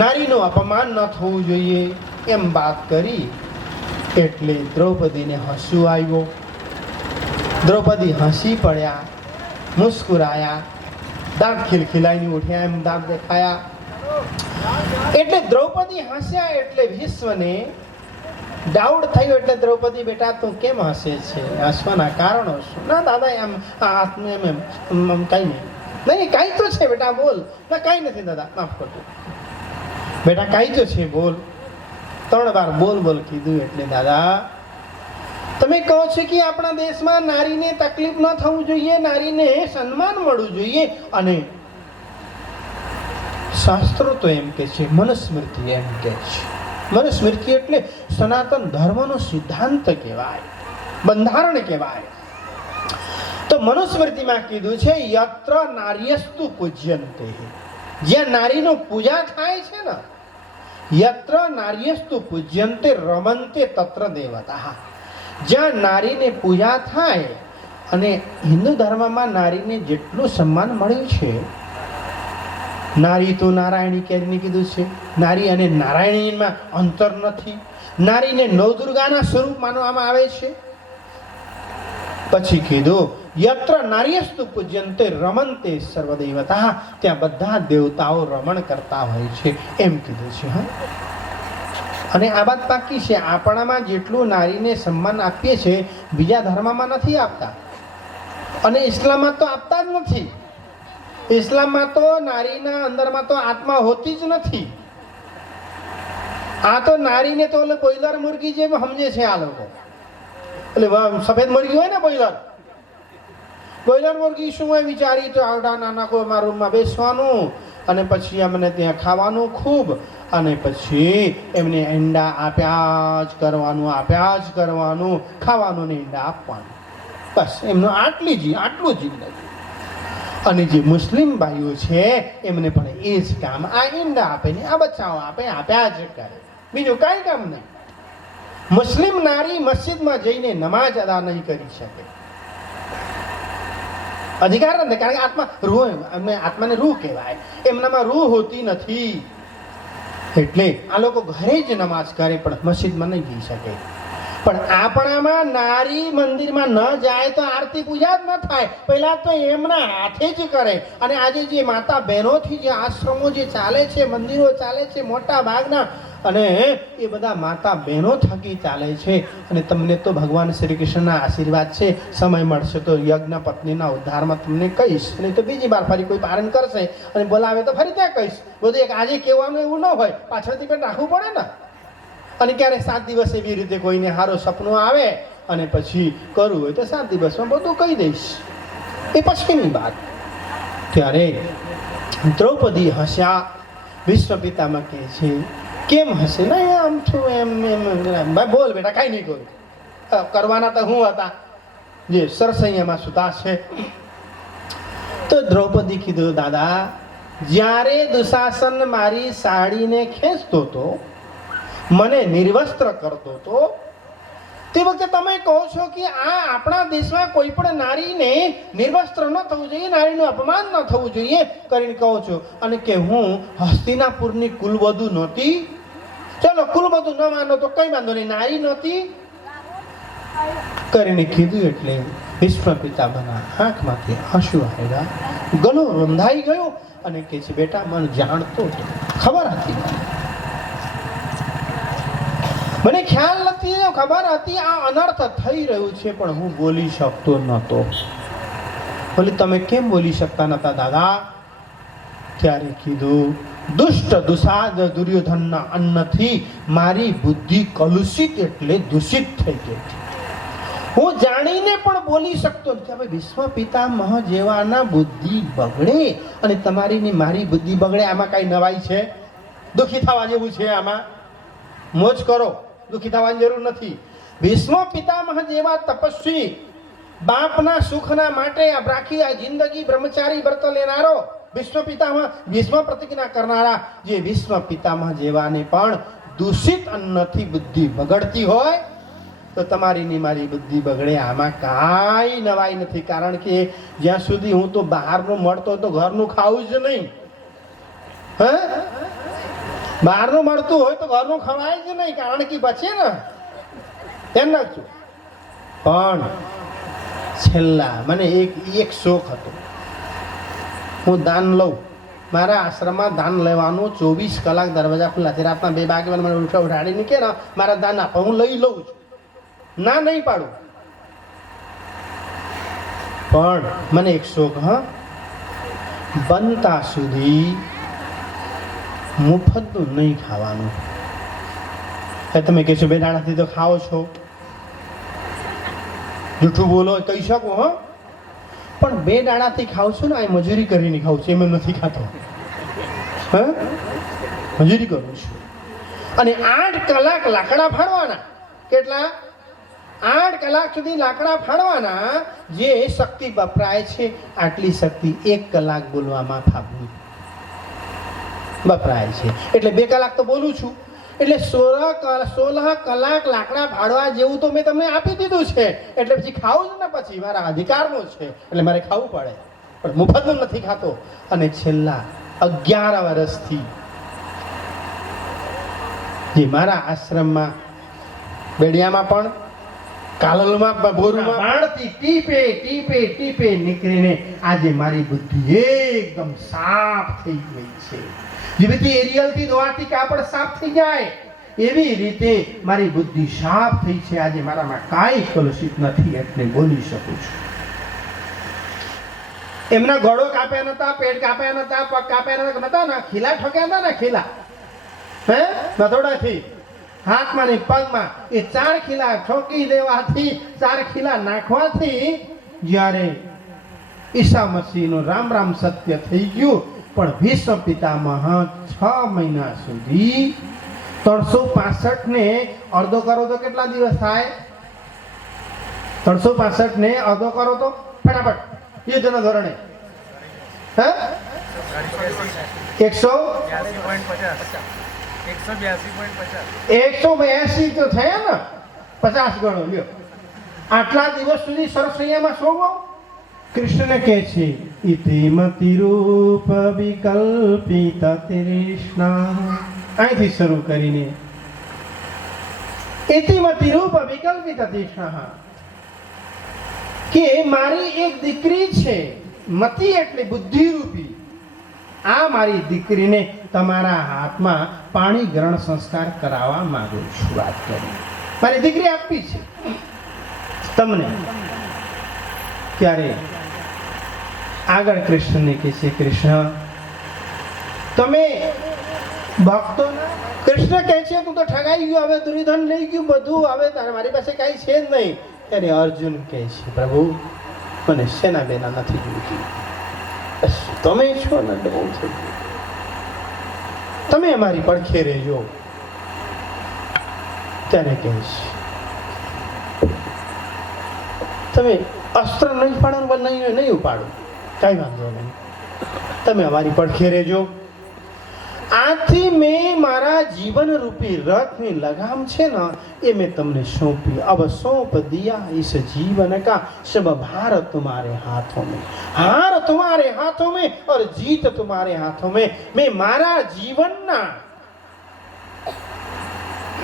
નારીનું અપમાન ન થવું જોઈએ એમ વાત કરી. એટલે દ્રૌપદીને હસવું આવ્યો. દ્રૌપદી હસી પડ્યા, મુસ્કુરાયા, દાંત ખિલખિલાઈને ઉઠ્યા, એમ દાંત દેખાયા. એટલે દ્રૌપદી હસ્યા એટલે વિશ્વને ડાઉટ થયો. એટલે દ્રૌપદી, બેટા તું કેમ હસે છે? હસવાના કારણો શું? ના દાદા એમ કઈ નહીં, કાંઈ તો છે બેટા, બોલ. ના કાંઈ નથી દાદા, માફ કરજો બેટા, કાંઈ તો છે, બોલ. 3 વાર બોલ બોલ કીધું. એટલે દાદા તમે કહો છો કે આપણા દેશમાં નારીને તકલીફ ન થવું જોઈએ, નારીને સન્માન મળવું જોઈએ, અને શાસ્ત્રો તો એમ કે છે, મનુસ્મૃતિ એમ કે છે. મનુસ્મૃતિ એટલે સનાતન ધર્મનો સિદ્ધાંત કહેવાય, બંધારણ કહેવાય. તો મનુસ્મૃતિમાં કીધું છે, યત્ર નાર્યસ્તુ પૂજ્યન્તે, જ્યાં નારીનું પૂજા થાય છે ને, યત્ર નાર્યસ્તુ પૂજ્યન્તે રમન્તે તત્ર દેવતા. જ્યાં નારીને પૂજા થાય, અને હિન્દુ ધર્મમાં નારીને જેટલું સન્માન મળ્યું છે, નારી તો નારાયણી કેરની કીધું છે, નારી અને નારાયણીમાં અંતર નથી. નારીને નવદુર્ગાના સ્વરૂપ માનવામાં આવે છે. પછી કીધું યત્ર નાર્યસ્તુ પૂજ્યન્તે રમન્તે સર્વદેવતા, ત્યાં બધા દેવતાઓ રમણ કરતા હોય છે એમ કીધું છે. હા, અને આ વાત પાકી છે. આપણામાં જેટલું નારીને સન્માન આપીએ છીએ, બીજા ધર્મમાં નથી આપતા, અને ઇસ્લામમાં તો આપતા જ નથી. ઇસ્લામમાં તો નારીના અંદરમાં તો આત્મા હોતી જ નથી. આ તો નારીને તો ઓલે બોઈલર મુર્ગી જેમ સમજે છે આ લોકો. એટલે સફેદ મુર્ગી હોય ને, બોઈલર મુર્ગી શું હોય વિચારી, તો આવડા નાના કોઈ રૂમમાં બેસવાનું, અને પછી અમને ત્યાં ખાવાનું ખૂબ, અને પછી એમને ઈંડા આપ્યા જ કરવાનું, ખાવાનું ને ઈંડા આપવાનું, બસ એમનું આટલું જિંદગી. અને જે મુસ્લિમ ભાઈઓ છે એમને પણ એ જ કામ, આ ઈંડા આપે ને આ બચ્ચાઓ આપે, આપ્યા જ કરે, બીજું કાંઈ કામ નહીં. મુસ્લિમ નારી મસ્જિદમાં જઈને નમાજ અદા નહીં કરી શકે, અધિકાર નથી, કારણ કે આત્માને રૂહ કહેવાય, એમનામાં રૂહ હોતી નથી. એટલે આ લોકો ઘરે જ નમાજ કરે, પણ મસ્જિદમાં નહીં જઈ શકે. પણ આપણામાં નારી મંદિરમાં ન જાય તો આરતી પૂજા જ ન થાય, પહેલા તો એમના હાથે જ કરે. અને આજે જે માતા બહેનોથી જે આશ્રમો જે ચાલે છે, મંદિરો ચાલે છે મોટા ભાગના, અને એ બધા માતા બહેનો થકી ચાલે છે. અને તમને તો ભગવાન શ્રી કૃષ્ણના આશીર્વાદ છે, સમય મળશે તો યજ્ઞ પત્નીના ઉદ્ધારમાં તમને કહીશ, નહીં તો બીજી વાર ફરી કોઈ પારણ કરશે અને બોલાવે તો ફરી ત્યાં કહીશ. બધું એક આજે કહેવાનું એવું ન હોય, પાછળથી પણ રાખવું પડે ને. અને ક્યારે 7 દિવસ એવી રીતે કોઈને સારું સપનું આવે અને પછી કરવું હોય તો 7 દિવસમાં બધું કહી દઈશ, એ પછીની વાત. ત્યારે દ્રૌપદી હસ્યા. વિશ્વ પિતામહ કહે છે, કેમ હશે? ના આમ છું એમ બોલ બેટા, કાંઈ નહીં કરું, કરવાના તો હું હતા જે સરસૈયામાં સુતા છે. તો દ્રૌપદી કીધું, દાદા જ્યારે દુશાસન મારી સાડીને ખેંચતો હતો, મને નિર્વસ્ત્ર કરતો હતો, તે વખતે તમે કહો છો કે આ આપણા દેશમાં કોઈ પણ નારીને નિર્વસ્ત્ર ન થવું જોઈએ, નારીનું અપમાન ન થવું જોઈએ કરીને કહો છો. અને કે હું હસ્તિનાપુરની કુલવધુ નહોતી. ચલો કુલવધુ ન માનો તો કઈ વાંધો નહીં, નારી નહોતી. કરીને કીધું એટલે વિશ્વ પિતામહના આંખમાંથી આંસુ આવ્યા, ગળો રૂંધાઈ ગયો અને કહે છે, બેટા મને જાણતો હતો, ખબર હતી મને ખ્યાલ નથી, ખબર હતી આ અનર્થ થઈ રહ્યું છે, પણ હું બોલી શકતો નહોતો. બોલે તમે કેમ બોલી શકતા નતા દાદા? ત્યારે કીધું, દુષ્ટ દુસાદ દુર્યોધનના અન્નથી મારી બુદ્ધિ કલુષિત એટલે દૂષિત થઈ ગઈ છે. હું જાણીને પણ બોલી શકતો નથી. હવે વિશ્વ પિતામહ જેવાના બુદ્ધિ બગડે અને તમારી ને મારી બુદ્ધિ બગડે, આમાં કઈ નવાઈ છે? દુઃખી થવા જેવું છે? આમાં મોજ કરો, દુઃખી થવાની જરૂર નથી. ભીષ્મ પિતામહ જેવા તપસ્વી, બાપના સુખના માટે આ રાખી આ જિંદગી બ્રહ્મચારી વ્રત લેનારો ભીષ્મ પિતામહ, ભીષ્મ પ્રતિજ્ઞા કરનારા જે ભીષ્મ પિતામહ જેવાને પણ દૂષિત અન્નથી બુદ્ધિ બગડતી હોય તો તમારી ની મારી બુદ્ધિ બગડે, આમાં કાંઈ નવાઈ નથી. કારણ કે જ્યાં સુધી હું તો બહારનું મળતો તો ઘરનું ખાવું જ નહીં. હે, બહારનું મળતું હોય તો ઘરનું ખવાય જ નહીં, કારણ કે બચે ને એમ નાખશું. પણ છેલ્લા મને એક શોખ હતો, હું દાન લઉં. મારા આશ્રમમાં દાન લેવાનું 24 કલાક દરવાજા ખુલ્લા છે. રાતના 2 વાગે મને ઉઠાડીને કે મારા દાન આપો, હું લઈ લઉં છું, ના નહીં પાડું. પણ મને એક શોખ, બનતા સુધી મુફતનું નહીં ખાવાનું. તમે કહેશો 2 દાડાથી તો ખાઓ છો, જૂઠું બોલો કહી શકો, પણ 2 દાડાથી ખાવ છું ને, આ મજૂરી કરીને ખાઉં છું, એમ નથી ખાતો. મજૂરી કરું છું. અને 8 કલાક લાકડા ફાડવાના. કેટલા? 8 કલાક સુધી લાકડા ફાડવાના. જે શક્તિ વપરાય છે આટલી શક્તિ 1 કલાક બોલવામાં વપરાય છે. એટલે 2 કલાક તો બોલું છું, એટલે 16 કલાક લાકડા ફાડવા જેવું તો મેં તમને આપી દીધું છે. એટલે પછી ખાવું જ ને, પછી મારા અધિકારનું છે એટલે મારે ખાવું પડે, પણ મુફતનું નથી ખાતો. અને છેલ્લા 11 વર્ષથી જે મારા આશ્રમમાં બેડિયામાં પણ કાલલમાં બોરુમાં બાણથી ટીપે ટીપે ટીપે નીકળીને આજે મારી બુદ્ધિ એકદમ સાફ થઈ ગઈ છે. જેવી રીતે એરિયલથી દોવાથી કાપડ સાફ થઈ જાય એવી રીતે મારી બુદ્ધિ સાફ થઈ છે. આજે મારામાં કાંઈ કલુષિત નથી એટલે બોલી શકું છું. એમના ગળો કાપ્યા નતા, પેટ કાપ્યા નતા, પગ કાપ્યા નતા, ના ખીલા ઠોક્યા નતા, ના ખીલા નથોડાથી હાથમાં ને પગમાં એ 4 ખીલા ઠોકી દેવાથી, 4 ખીલા નાખવાથી જ્યારે ઈસા મસીહનું રામ રામ સત્ય થઈ ગયું. પણ ભીષ્મ પિતામહ 6 મહિના સુધી 365 ને અડધો કરો તો કેટલા દિવસ થાય? 365 ને અડધો કરો તો ફટાફટ યુદ્ધના ધોરણે 182 તો થયા ને, 50 ગણો લ્યો. આટલા દિવસ સુધી સરસૈયામાં સોવો. કૃષ્ણને કહે છે, ઇતિમતિ રૂપ વિકલ્પિત તૃષ્ણા. અહીંથી શરૂ કરીને ઇતિમતિ રૂપ વિકલ્પિત તૃષ્ણા, કે મારી એક દીકરી છે, મતિ એટલે બુદ્ધિ રૂપી. આ મારી દીકરીને તમારા હાથમાં પાણી ગ્રહણ સંસ્કાર કરાવવા માંગુ છું. વાત કરી મારી દીકરી આપી છે તમને. ત્યારે આગળ કૃષ્ણને કહે છે, કૃષ્ણ તમે ભક્તો. કૃષ્ણ કહે છે, તું તો ઠગાઈ ગયો, હવે દુર્યોધન લઈ ગયું બધું, હવે મારી પાસે કઈ છે જ નહીં. ત્યારે અર્જુન કહે છે, પ્રભુ મને સેના બેના નથી જોઈતી, તમે છો ને બહુ થઈ ગયું, તમે અમારી પડખે રહેજો. ત્યારે કહે છે, તમે અસ્ત્ર નહીં પાડો, નહીં ઉપાડો, કઈ વાંધો નહીં, તમે અમારી પડખે રહેજો. આથી મેં મારા જીવન રૂપી રથની લગામ છે ને એ મેં તમને સોંપી. अब सौंप दिया इस जीवन का सब भार तुम्हारे हाथों में, हार तुम्हारे हाथों में और जीत तुम्हारे हाथों में. मैं मारा जीवनના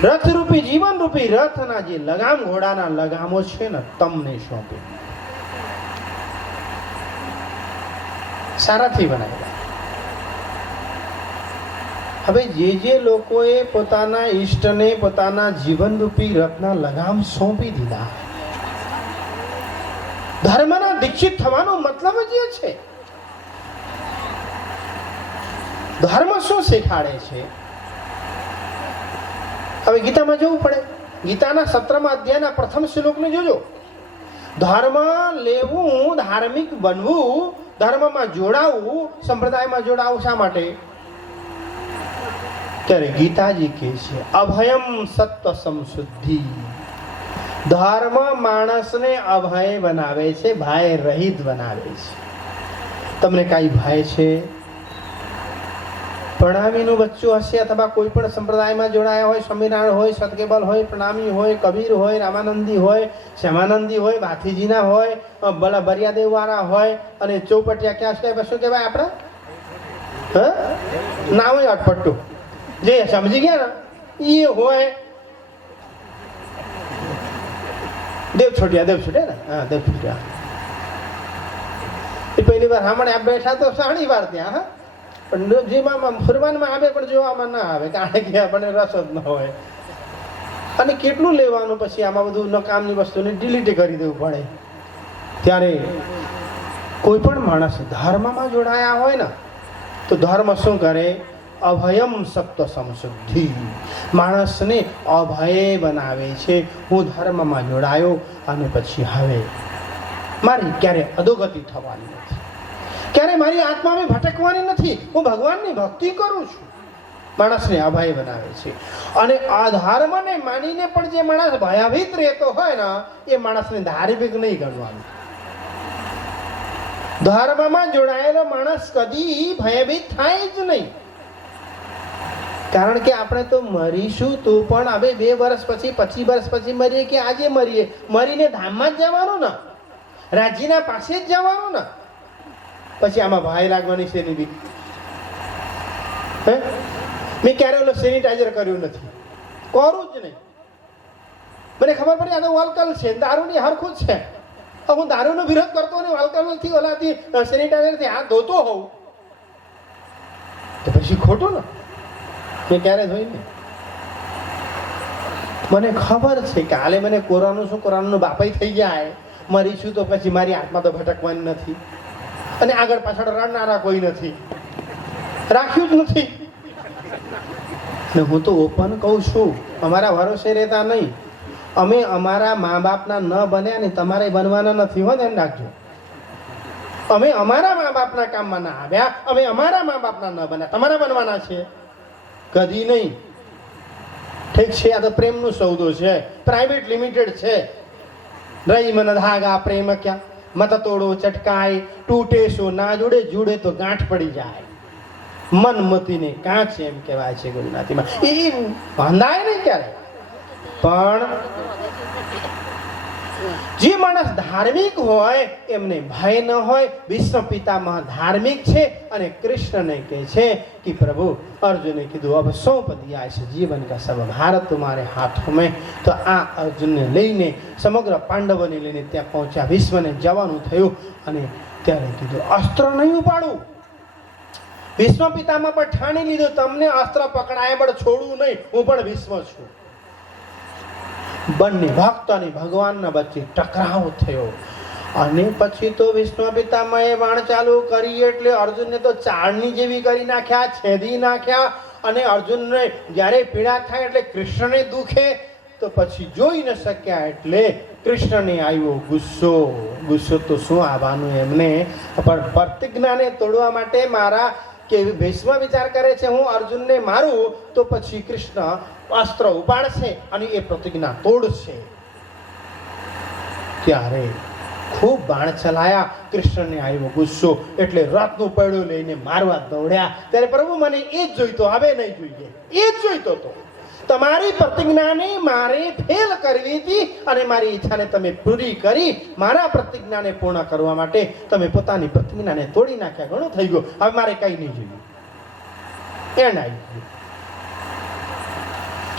રથરૂપી જીવનરૂપી રથના જે લગામ ઘોડાના લગામો છે ને તમને સોંપે. સારાથી બનાવેલા. હવે જે લોકોએ પોતાના ઈષ્ટને પોતાના જીવનરૂપી રથના લગામ સોંપી દીધા, ધર્મના દીક્ષિત થવાનો મતલબ જ એ છે. ધર્મ શું શીખાડે છે? હવે ગીતામાં જવું પડે. ગીતાના 17મા અધ્યાયના પ્રથમ શ્લોકને જોજો. ધર્મ લેવું, ધાર્મિક બનવું, ધર્મમાં જોડાવું, સંપ્રદાયમાં જોડાવું. શા માટે? ત્યારે ગીતાજી કહે છે અભયમ સત્વ સંશુદ્ધિ. ધર્મ માણસને અભય બનાવે છે, ભય રહિત બનાવે છે. તમને કઈ ભય છે? પ્રણામીનું બચ્ચું હશે અથવા કોઈ પણ સંપ્રદાયમાં જોડાયા હોય, સ્વામિનારાયણ હોય, સતકેબલ હોય, પ્રણામી હોય, કબીર હોય, રામાનંદી હોય, શ્યામાનંદી હોય, ભાથીજીના હોય, ભલા બરિયાદેવ વાળા હોય અને ચોપટિયા ક્યાં છે શું કહેવાય આપણે? ના હોય અટપટ્ટું, જે સમજી ગયા ને એ હોય. દેવ છોટ્યા ને, હા દેવ છોટ્યા. એ પહેલી વાર હમણાં આ બેઠા તો સાણી વાર ત્યાં. હા, પણ જેમાં ફરવાનમાં આવે પણ જોવામાં ના આવે, કારણ કે આપણને રસ જ ન હોય. અને કેટલું લેવાનું પછી આમાં બધું નકામની વસ્તુને ડિલીટ કરી દેવું પડે. ત્યારે કોઈ પણ માણસ ધર્મમાં જોડાયા હોય ને તો ધર્મ શું કરે? અભયમ સત્વ સંશુદ્ધિ. માણસને અભય બનાવે છે. હું ધર્મમાં જોડાયો અને પછી હવે મારી ક્યારે અધોગતિ થવાની નથી, ક્યારે મારી આત્મામાં ભટકવાની નથી. હું ભગવાનની ભક્તિ કરું છું. માણસને અભય બનાવે છે. અને અધર્મને માનીને પણ જે માણસ ભયભીત રહેતો હોય ને એ માણસને ધાર્મિક નહીં ગણવાનું. ધર્મમાં જોડાયેલો માણસ કદી ભયભીત થાય જ નહીં. કારણ કે આપણે તો મરીશું તો પણ હવે 2 વર્ષ પછી 25 વર્ષ પછી મરીએ કે આજે મરીએ, મરીને ધામમાં જ જવાનું ને, રાજીના પાસે જ જવાનું ને. પછી આમાં ભાઈ લાગવાની છે ની બીક. મેં ક્યારે ઓલો સેનિટાઈઝર કર્યું નથી, કરું જ નહીં. મને ખબર પડી આ તો વાલ્કલ છે, દારૂની હરખું જ છે. હું દારૂનો વિરોધ કરતો ને વાલ્કલથી ઓલાથી સેનિટાઈઝરથી હાથ ધોતો હોઉં તો પછી ખોટું ને. મેં ક્યારે જોઈ નહીં. મને ખબર છે કે હાલે મને કોરોનાનું શું, કોરોનાનું બાપાઈ થઈ જાય, મરીશું તો પછી મારી આત્મા તો ભટકવાની નથી અને આગળ પાછળ રડનારા કોઈ નથી, રાખ્યું જ નથી. ને હું તો ઓપન કહું છું, અમારા ભરોસે રહેતા નહીં. અમે અમારા મા બાપના ન બન્યા ને તમારે બનવાના નથી, હો ધ્યાન રાખજો. અમે અમારા મા બાપના કામમાં ના આવ્યા, અમે અમારા મા બાપના ન બન્યા, તમારા બનવાના છે કદી નહીં. ઠીક છે, આ તો પ્રેમનું સૌદો છે, પ્રાઇવેટ લિમિટેડ છે. રહી મન ધાગા પ્રેમ ક્યાં, મત તોડો ચટકાય, તૂટે સો ના જોડે, જોડે તો ગાંઠ પડી જાય. મન મતીને કાંચ એમ કહેવાય છે ગુજરાતીમાં. એ બાંધાય નહીં ક્યારે. પણ જે માણસ ધાર્મિક હોય એમને ભય ન હોય. વિષ્ણુ પિતામહ ધાર્મિક છે અને કૃષ્ણને કહે છે કે પ્રભુ, અર્જુને કીધું અબ સૌંપ દિયા છે જીવન કા સબ ભારત तुम्हारे हाथों में. તો આ અર્જુનને લઈને સમગ્ર પાંડવોને લઈને ત્યાં પહોંચ્યા. ભીષ્મને જવાનું થયું અને ત્યારે કીધું અસ્ત્ર નહીં ઉપાડું. ભીષ્મ પિતામહ પણ ઠાણી લીધું તમને અસ્ત્ર પકડાય પણ છોડવું નહીં, હું પણ ભીષ્મ છું. બંને ભક્ત અને ભગવાનના વચ્ચે ટકરાવ થયો અને પછી તો વિષ્ણુ પિતામહે વાણ ચાલુ કરી એટલે અર્જુનને તો ચાળની જેવી કરી નાખ્યા, છેદી નાખ્યા. અને અર્જુનને જ્યારે પીડા થાય એટલે કૃષ્ણને દુખે તો પછી જોઈ ન શક્યા એટલે કૃષ્ણને આવ્યો ગુસ્સો. ગુસ્સો તો શું આવવાનું એમને, પણ પ્રતિજ્ઞાને તોડવા માટે મારા કે ભીષ્મ વિચાર કરે છે હું અર્જુનને મારું તો પછી કૃષ્ણ અસ્ત્ર ઉપાડશે અને એ પ્રતિજ્ઞા તોડશે. ત્યારે ખૂબ બાણ ચલાયા. કૃષ્ણને આવ્યો ગુસ્સો એટલે રથનું પૈડું લઈને મારવા દોડ્યા. ત્યારે પ્રભુ મને એ જ જોઈતો, હવે નહીં જોઈએ, એ જ જોઈતો હતો. તમારી પ્રતિજ્ઞાને મારે ફેલ કરવી હતી અને મારી ઈચ્છાને તમે પૂરી કરી. મારા પ્રતિજ્ઞાને પૂર્ણ કરવા માટે તમે પોતાની પ્રતિજ્ઞાને તોડી નાખ્યા. ઘણું થઈ ગયું, હવે મારે કઈ નહીં જોઈએ. એન્ડ આવી ગયું.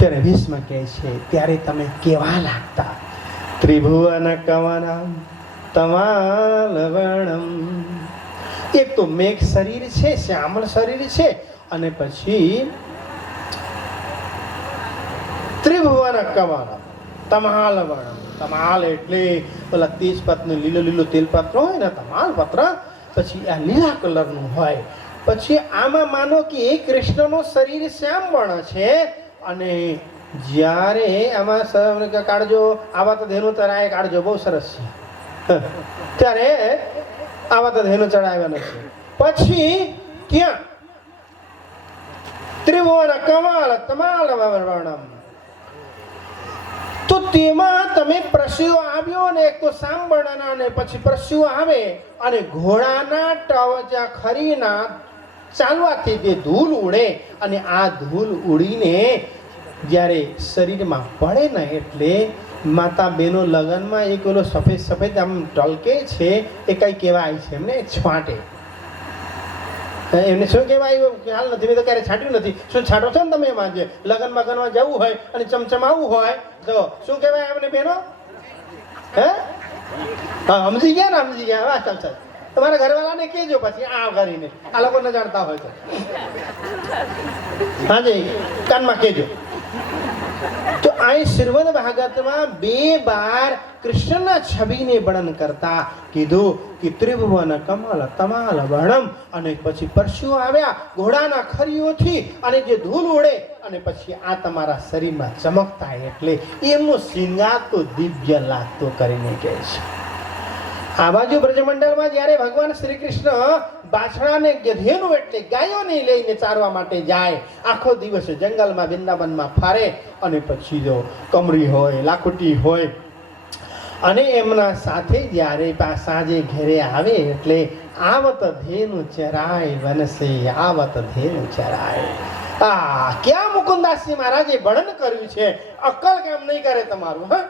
ત્યારે ભીષ્મ કહે છે ત્યારે તમે કેવા લાગતા? ત્રિભુવન કવનમ તમાલવણમ. એક તો મેઘ શરીર છે, શ્યામળ શરીર છે, અને પછી ત્રિભુવન કવનમ તમાલવણમ. તમાલ એટલે પેલા તેજ પત્ર, લીલો લીલો તેલ પત્ર હોય ને, તમાલ પત્ર, પછી આ લીલા કલરનું હોય. પછી આમાં માનો કે એ કૃષ્ણનું શરીર શ્યામ વર્ણ છે, અને જ્યારે આમાં કાઢજો આવા તો ધેનું તરાય કાઢજો, બહુ સરસ છે. ત્યારે આવા તો ધેનું ચડાવ્યા નથી. પછી ત્યાં ત્રિભુવન કમલ તમાલ વર્ણમ, તો તેમાં તમે પ્રશ્યો આવ્યો ને, એક તો સાંભળના ને પછી પ્રશ્યો આવે, અને ઘોડાના ટવજા ખરીના ચાલવાથી જે ધૂળ ઉડે, અને આ ધૂળ ઉડીને જ્યારે શરીરમાં પડે ને, એટલે માતા બહેનો લગ્નમાં એક ઓલો સફેદ સફેદ આમ ટલકે છે, એ કઈ કહેવાય છે એમને, છાંટે. એમને શું કહેવાય ખ્યાલ નથી, મેં તો ક્યારે છાંટ્યું નથી. શું છાંટો છો ને તમે એમાં? જે લગ્ન મગનમાં જવું હોય અને ચમચમાવું હોય તો શું કહેવાય એમને બહેનો? હે, હા, સમજી ગયા ને? સમજી ગયા. વાહ, ચાલ ચાલ, તમારા ઘરવાળાને કહેજો પછી આ કરીને, આ લોકો ન જાણતા હોય તો. હાજી, કાનમાં કહેજો. તો આ શ્રીમદ ભાગવતમાં 2 વાર કૃષ્ણના છબીને વર્ણન કરતા કીધું કે ત્રિભુવન કમલ તમાલ વર્ણમ, અને પછી પરશુઓ આવ્યા ઘોડાના ખરીઓથી, અને જે ધૂળ ઉડે, અને પછી આ તમારા શરીરમાં ચમકતા, એટલે એમનો શૃંગાર તો દિવ્ય લાગતો કરીને કહે છે. આ બાજુ બ્રજમંડળમાં જ્યારે ભગવાન શ્રી કૃષ્ણ બાછડાને ગધેડું એટલે ગાયોને લઈને ચારવા માટે જાય, આખો દિવસ જંગલમાં વૃંદાવનમાં ફરે, અને પછી જો કમરી હોય, લાખુટી હોય, અને એમના સાથે જ્યારે સાંજે ઘેરે આવે, એટલે આવત ધેનું ચરાય વનસે, આવત ધેનું ચરાય. ક્યાં મુકુંદાસજી મહારાજે વર્ણન કર્યું છે, અક્કલ કામ નહીં કરે તમારું, હા,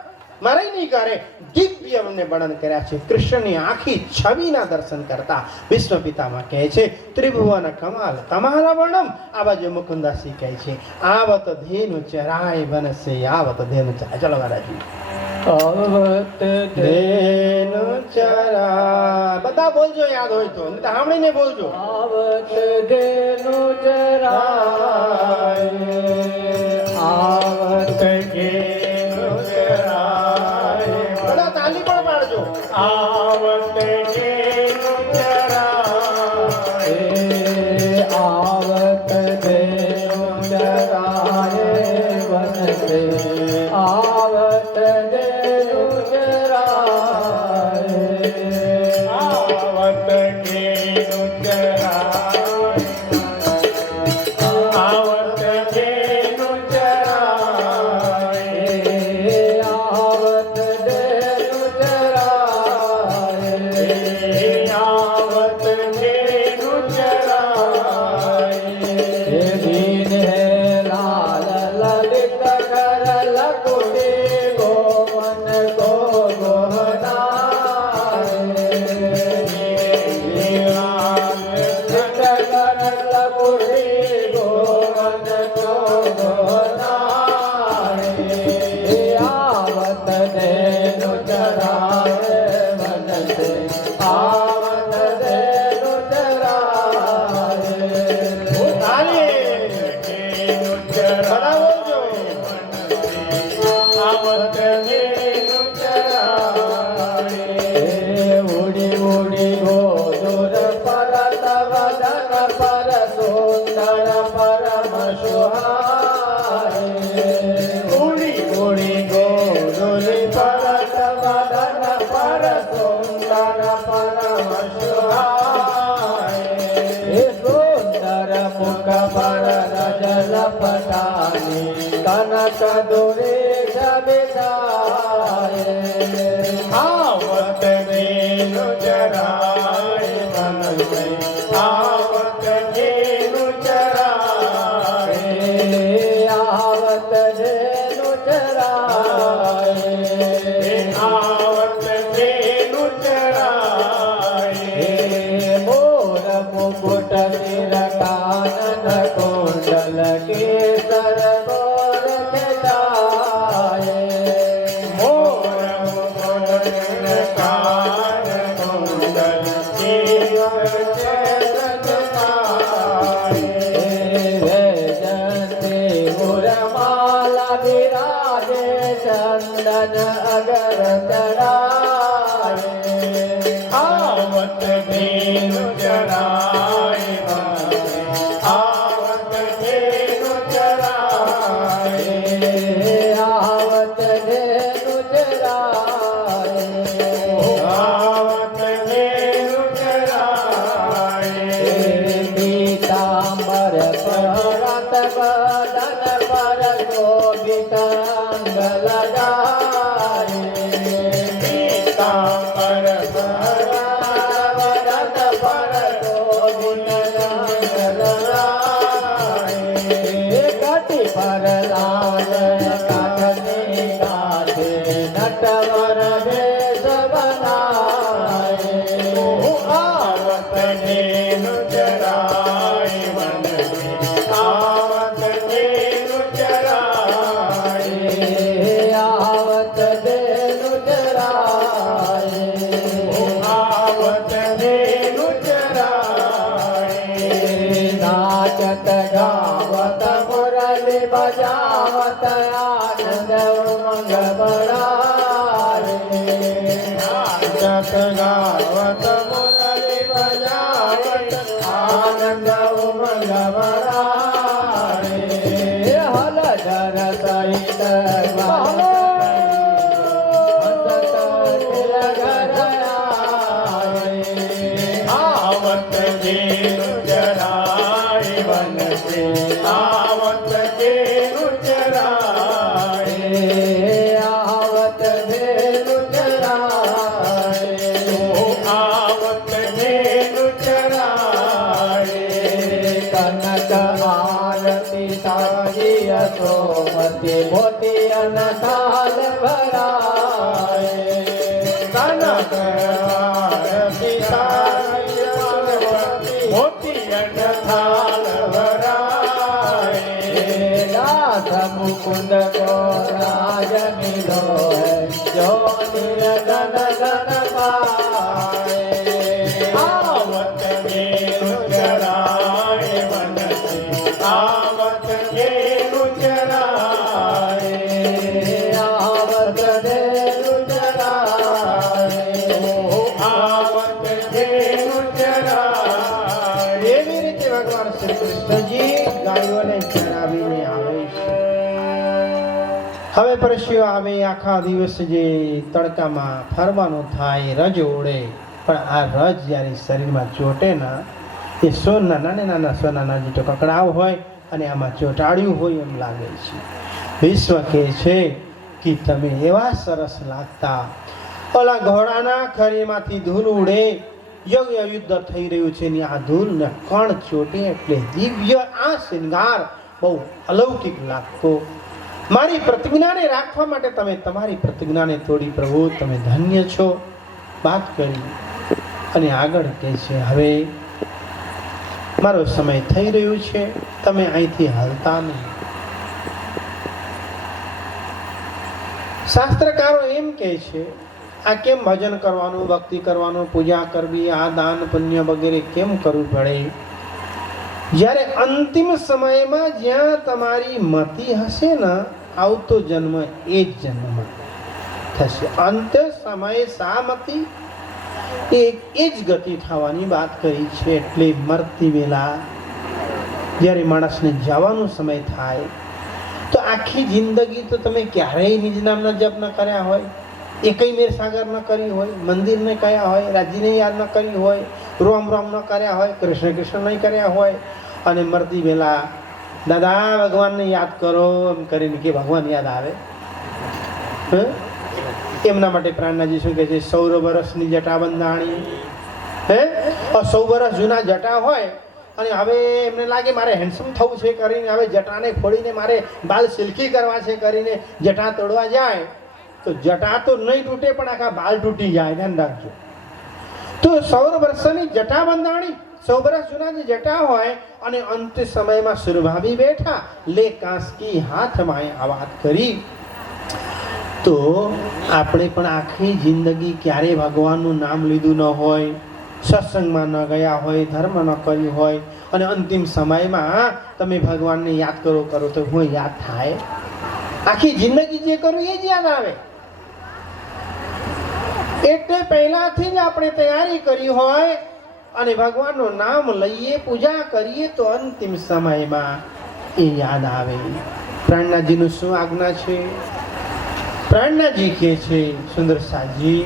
મારે નહીં કરે. દિવ્ય અમને વર્ણન કર્યા છે. કૃષ્ણની આખી છબીના દર્શન કરતા વિષ્ણુ પિતામાં કહે છે ત્રિભુવન કમાલ તમાલ વર્ણમ. આ બાજુ મુકુંદાસજી કહે છે આવત ધેનુ ચરાય વનસે, આવત ધેનુ ચરાય. ચલો મહારાજી, આવત ધેનુ ચરાય. બધા બોલજો, યાદ હોય તો, નહીં તો સાંભળીને બોલજો. આવત ધેનુ ચરાય, આવત ધેનુ ચરાય. બધા તાલી પણ પાડજો. આવત ધેનુ ચરાય, આવત ધેનુ ચરાય વનસે, આવત ધેનુ ચરાય, આવત ધેનુ ચરાય, આવત ધેનુ ચરાય, આવત ધેનુ ચરાય, આવત ધેનુ ચરાય. દીન હે લાલ લલિત કર લકુટી ગોવન કો ગોહનાય. લાલ લલિત કર લકુટી ગોવન કો ગોહનાય. આવત ધેનુ ચરાય વનસે, આવત ધેનુ ચરાય. ઉડી ઉડી ગોધુર પરત વદન પર સુંદર પરમ સુહાય. ઉડી ઉડી ગોધુર પરત વદન પર સુંદર પરમ સુહાય. સુંદર મુખ પર રજલ પટાની કનક દોરે જબિતાય. આવત ધેનુ ચરાય વનસે, આવત ધેનુ ચરાય, આવત ધેનુ ચરાય, આવત ધેનુ ચરાય. મોર મુકુટ શિર કાનન કુંડલ કેસર ગોર મુરમાલા બિરાજે ચંદન અગર ચડાય આવત ધેનુ ચરાય આવત ધેનુ ચરાય આવત ધેનુ ચરાય આવત ધેનુ ચરાય પીતાંબર પરત બદન પર શોભિત અંગ લગાય પીતાંબર વરદ પર શોભિત અંગ લગાય કટી પર લાલ કાઢને ગાથે નટવર વેશ બનાય આવત ધેનુ ચરાય વન આવત ધેનુ ચરાય આવત ધેનુ ચરાય આવત ધેનુ ચરાય નાચત ગાવત મુરલી બજાવત આનંદ ઉમંગ બળાય નાચત ગાવત મુરલી બજાવત આનંદ ઉમંગ બળાય હલધર સહિત આવત ધેનુ ચરાય વનસે આવત ધેનુ ચરાય આવત ધેનુ ચરાય આવત ધેનુ ચરાય કનક આરતી સાજીય સોમતી મોતી અનથાલ ભરાય કનક આરતી સાય મોતી અનથાલ ભરાય દાસ મુકુંદ કો રાજ મિલો જો નિરગન ગન પાય આવત ધેનુ ચરાય વનસે આવત ધેનુ ચરાય આવત ધેનુ ચરાય આવત ધેનુ ચરાય એવી રીતે ભગવાન શ્રી કૃષ્ણજી ગાયોને ચરાવીને આવે છે. હવે પરસ્યો આવે આખા દિવસ જે તડકામાં ફરવાનું થાય, રજ ઓળે, પણ આ રજ જ્યારે શરીરમાં ચોટે ને એ સોના નાના સોનાના જે કકડાવ હોય અને આમાં ચોંટાડ્યું હોય એમ લાગે છે. વિશ્વ કહે છે કે તમે એવા સરસ લાગતા. ઓલા ઘોડાના ખરીમાંથી ધૂળ ઉડે, યજ્ઞ યુદ્ધ થઈ રહ્યું છે ને આ ધૂળ ને કણ ચોટે એટલે દિવ્ય આ શૃંગાર બહુ અલૌકિક લાગતો. મારી પ્રતિજ્ઞાને રાખવા માટે તમે તમારી પ્રતિજ્ઞાને તોડી પ્રભુ, તમે ધન્ય છો. વાત કરી અને આગળ કહે છે હવે મારો સમય થઈ રહ્યો છે, તમે અહીંથી હાલતા નહીં. શાસ્ત્રકારો એમ કહે છે આ કેમ ભજન કરવાનું, ભક્તિ કરવાનું, પૂજા કરવી, આ દાન પુણ્ય વગેરે કેમ કરવું પડે? જ્યારે અંતિમ સમયમાં જ્યાં તમારી મતિ હશે ને આવતો જન્મ એ જ જન્મ થશે. અંત સમયે સા મતિ એ જ ગતિ થવાની વાત કરી છે. એટલે મરતી વેલા જ્યારે માણસને જવાનો સમય થાય તો આખી જિંદગી તો તમે ક્યારેય નિજ નામના જપ ન કર્યા હોય, એકઈ મેર સાગર ન કરી હોય, મંદિર ન કયા હોય, રાજીને યાદ ન કરી હોય, રોમ રોમ ન કર્યા હોય, કૃષ્ણ કૃષ્ણ નહીં કર્યા હોય, અને મરતી વેલા દાદા ભગવાનને યાદ કરો એમ કરીને કે ભગવાન યાદ આવે. એમના માટે પ્રાણનાજી શું કહે છે? 100 વર્ષની જટા બંધાણી. 100 વર્ષ જૂના જટા હોય અને હવે એમને લાગે મારે હેન્ડસમ થવું છે કરીને હવે જટાને ફોડીને મારે બાલ સિલ્કી કરવા છે કરીને જટા તોડવા જાય તો જટા તો નહીં તૂટે પણ આખા બાલ તૂટી જાય. ધ્યાન રાખજો. તો 100 વર્ષની જટા બંધાણી, 100 વર્ષ જૂના જે જટા હોય અને અંત સમયમાં સુરભાવી બેઠા, લે કાંસકી હાથમાં આ વાત કરી. તો આપણે પણ આખી જિંદગી ક્યારે ભગવાનનું નામ લીધું ન હોય, સત્સંગમાં ન ગયા હોય, ધર્મ ન કર્યું હોય અને અંતિમ સમયમાં તમે ભગવાનને યાદ કરો તો હું યાદ થાય? આખી જિંદગી જે કરું એ જ યાદ આવે. એટલે પહેલાથી જ આપણે તૈયારી કરી હોય અને ભગવાનનું નામ લઈએ, પૂજા કરીએ તો અંતિમ સમયમાં એ યાદ આવે. પ્રાણનાથજીનું શું આજ્ઞા છે? પ્રાણનાથજી કહે છે, સુંદર સાજી,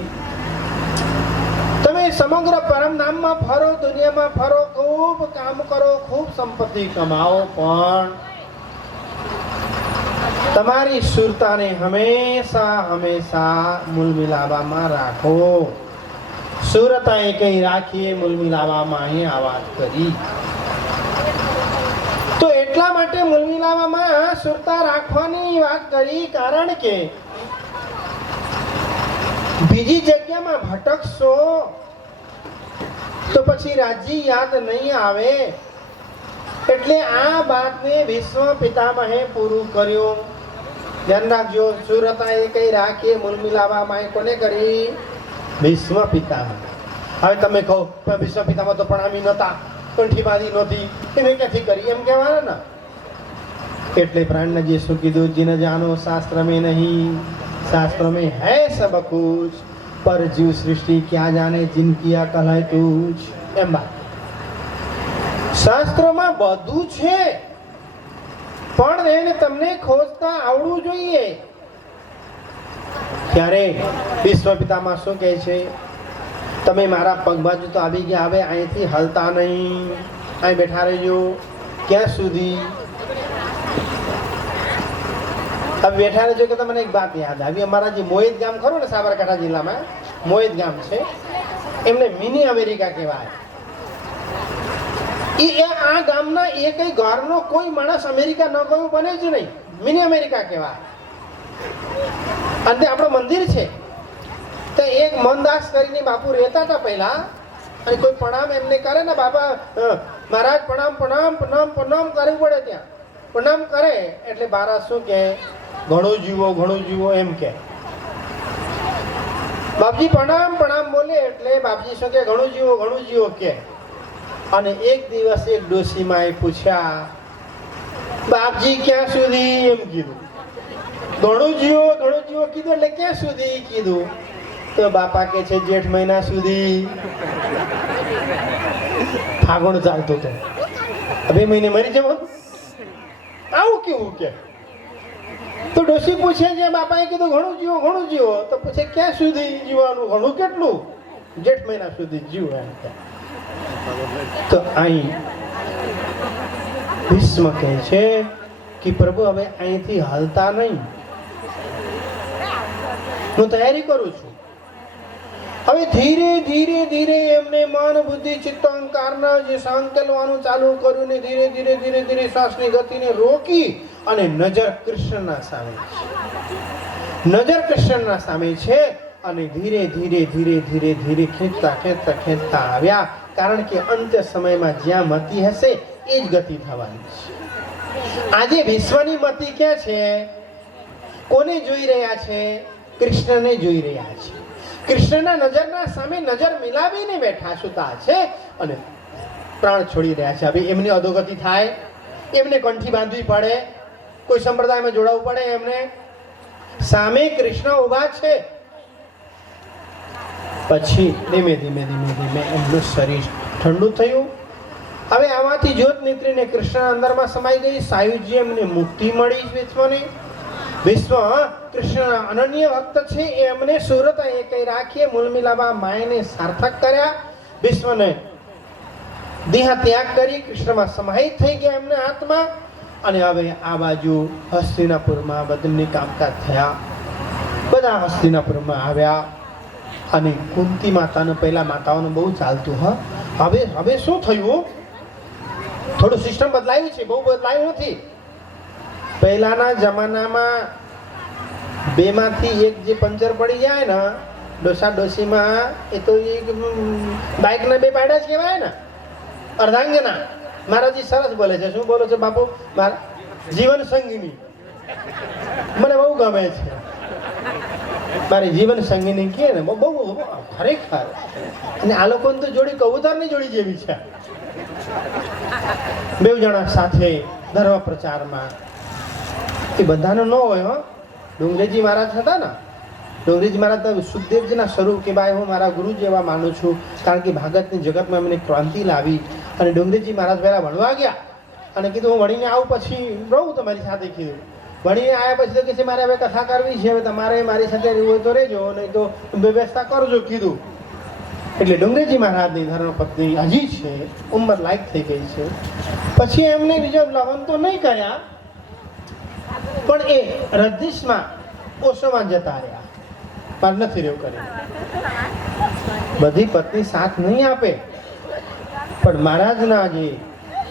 તમે સમગ્ર પરમ ધામમાં ફરો, દુનિયામાં ફરો, ખૂબ કામ કરો, ખૂબ સંપત્તિ કમાઓ, પણ તમારી સુરતાને હંમેશા મૂલ મિલાવામાં રાખો. સુરતા એ કઈ રાખીએ, મૂલ મિલાવામાં અહીં આ વાત કરી. તો એટલા માટે મૂલ મિલાવામાં સુરતા રાખવાની વાત કરી, કારણ કે બીજી જગ્યામાં ભટકશો તો પછી રાજ્ય યાદ નહીં આવે. એટલે આ વાતને વિશ્વ પિતામહે પૂરું કર્યું. ધ્યાન રાખજો, સુરતા એ કઈ રાખીએ, મૂલ મિલાવામાં કોને કરી? વિશ્વ પિતામહ. હવે તમે કહો વિશ્વ પિતામહ તો પ્રણામી નહોતા, કંઠી બાંધી નહોતી, એને ક્યાંથી કરી એમ કહેવાના ને? એટલે પ્રાણનાથજીએ શું કીધું? જીન જાનો શાસ્ત્ર में नहीं, शास्त्र में है सब कुछ, पर जीव सृष्टि क्या जाने जिनकी अकल है तुझ. એમ વાત. શાસ્ત્રમાં બધું છે, પણ એને તમને ખોજતા આવડવું જોઈએ. ત્યારે વિશ્વ પિતામહ શું કહે છે? તમે મારા પગ બાજુ તો આવી ગયા, હવે અહીંથી હલતા નહીં, અહીં બેઠા રહેજો. ક્યાં સુધી? હવે બેઠા રહેજો કે તમને એક વાત યાદ આવી. અમારા જે મોહિત ગામ ખરું ને, સાબરકાંઠા જિલ્લામાં મોહિત ગામ છે, એમને મિની અમેરિકા કહેવાય. આ ગામના એક ઘરનો કોઈ માણસ અમેરિકા ન ગયું બને જ નહીં. મિની અમેરિકા કહેવાય. અને આપણું મંદિર છે. તો એક મોહનદાસ કરીને બાપુ રહેતા હતા પહેલા, અને કોઈ પ્રણામ એમને કરે ને, બાપા મહારાજ પ્રણામ પ્રણામ પ્રણામ પ્રણામ કરવું પડે. ત્યાં પ્રણામ કરે એટલે બારા શું કે? ઘણું જીવો એમ કે. બાપજી પ્રણામ પ્રણામ બોલે એટલે બાપજી શું કે? ઘણું જીવો કે. અને એક દિવસ એક ડોશીમાએ પૂછ્યા, બાપજી ક્યાં સુધી? એમ કીધું. ઘણું જીવો કીધું એટલે ક્યાં સુધી કીધું? તો બાપા કે છે જેઠ મહિના સુધી. ફાગણ ચાલતો હતો, 2 મહિને મરી જવાનું. આવું કેવું કે? તો ડોશી પૂછે છે, બાપાએ કીધું ઘણું જીવો. તો પૂછે ક્યાં સુધી જીવવાનું? ઘણું કેટલું? જેઠ મહિના સુધી જીવો એમ કે. તો અહીં ભીષ્મ કહે છે કે પ્રભુ હવે અહીંથી હલતા નહીં, હું તૈયારી કરું છું. હવે ધીરે ધીરે એમને મન બુદ્ધિ ચિત્ત અહંકારના જે સંકેલવાનું ચાલુ કર્યું ને ધીરે શ્વાસની ગતિને રોકી અને નજર કૃષ્ણના સામે છે. અને ધીરે ધીરે ખેંચતા આવ્યા. કારણ કે અંત્ય સમયમાં જ્યાં મતિ હશે એ જ ગતિ થવાની છે. આજે વિશ્વની મતિ ક્યાં છે? કોને જોઈ રહ્યા છે? કૃષ્ણને જોઈ રહ્યા છે. કૃષ્ણના નજરના સામે નજર મિલાવીને બેઠા સુતા છે અને પ્રાણ છોડી રહ્યા છે. હવે એમની અધોગતિ થાય, એમને કંઠી બાંધવી પડે, કોઈ સંપ્રદાયમાં જોડાવવું પડે. એમને સામે કૃષ્ણ ઉભા છે. પછી ધીમે એમનું શરીર ઠંડુ થયું. હવે આમાંથી જ્યોત નીકળીને કૃષ્ણ અંદરમાં સમાઈ ગઈ. સાયુજી એમને મુક્તિ મળી. વિશ્વ કૃષ્ણ અનન્ય ભક્ત છે. એમને સુરતા એ કઈ રાખીએ, મૂળ મિલાવા માયને સાર્થક કર્યા. વિશ્વને દેહ ત્યાગ કરી કૃષ્ણમાં સમાહિત થઈ ગયા એમને આત્મા. અને હવે આ બાજુ હસ્તિનાપુરમાં બદલની કામકાજ થયા. બધા હસ્તિનાપુરમાં આવ્યા. અને કુંતી માતાનું પહેલા માતાઓનું બહુ ચાલતું. હવે શું થયું? થોડું સિસ્ટમ બદલાયું છે, બહુ બદલાયું નથી. પહેલાના જમાનામાં 2 માંથી 1 જે પંચર પડી જાય ને ડોસીમાં, એ તો બાઇકના 2 પાડા જ કહેવાય ને. અર્ધાંગના મહારાજી સરસ બોલે છે. શું બોલો છો બાપુ? મારા જીવન સંગીની મને બહુ ગમે છે. મારી જીવન સંગીની કહે ને બહુ બહુ ખરેખર. અને આ લોકોને તો જોડી કબૂતરની જોડી જેવી છે. બેવ જણા સાથે ધર્મ પ્રચારમાં એ બધાનો ન હોય. હો ડુંગરેજી મહારાજ હતા ને, ડુંગરેજી મહારાજ તો સુખદેવજીના સ્વરૂપ કે ભાઈ હું મારા ગુરુ જેવા માનું છું, કારણ કે ભાગતની જગતમાં એમને ક્રાંતિ લાવી. અને ડુંગરેજી મહારાજ પહેલા ભણવા ગયા અને કીધું હું ભણીને આવું પછી રહું તમારી સાથે. કીધું ભણીને આવ્યા પછી તો કે છે મારે હવે કથા કરવી છે, હવે તમારે મારી સાથે રહેવું હોય તો રહેજો, નહીં તો વ્યવસ્થા કરજો કીધું. એટલે ડુંગરેજી મહારાજની ધર્મપત્ની હજી છે, ઉંમર લાયક થઈ ગઈ છે. પછી એમને બીજો લગ્ન તો નહીં કર્યા, પણ એ રજનીશમાં ઓશોમાં જતા રહ્યા. મારે નથી રહેવું કર્યું. બધી પત્ની સાથ નહીં આપે, પણ મહારાજના જે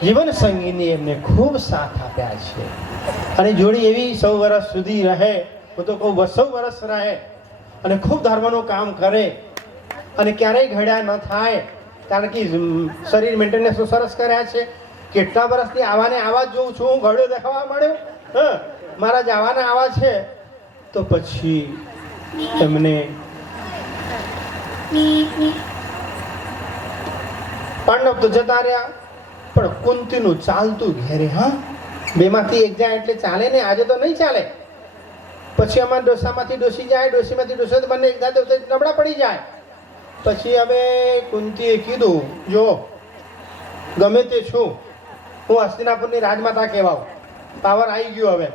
જીવન સંગીની એમને ખૂબ સાથ આપ્યા છે. અને જોડી એવી 100 વર્ષ સુધી રહે, હું તો કહું 200 વર્ષ રહે અને ખૂબ ધર્મનું કામ કરે અને ક્યારેય ઘડ્યા ન થાય, કારણ કે શરીર મેન્ટેનન્સ સરસ કર્યા છે. કેટલા વર્ષથી આવાને આવા જ જોઉં છું, હું ઘડ્યો દેખાવા મળ્યો. હા, મારા જવાના આવા છે. તો પછી એમને પાંડવ તો જતા રહ્યા, પણ કુંતીનું ચાલતું ઘેરે. હા, બેમાંથી એક જાય એટલે ચાલે ને, આજે તો નહીં ચાલે. પછી અમારા ડોસામાંથી ડોસી જાય, ડોસીમાંથી ડોસો, તો બંને એક જાય તો નબળા પડી જાય. પછી હવે કુંતીએ કીધું જો ગમે તે છું, હું હસ્તિનાપુરની રાજમાતા કહેવાઉં. પાવર આવી ગયો. હવે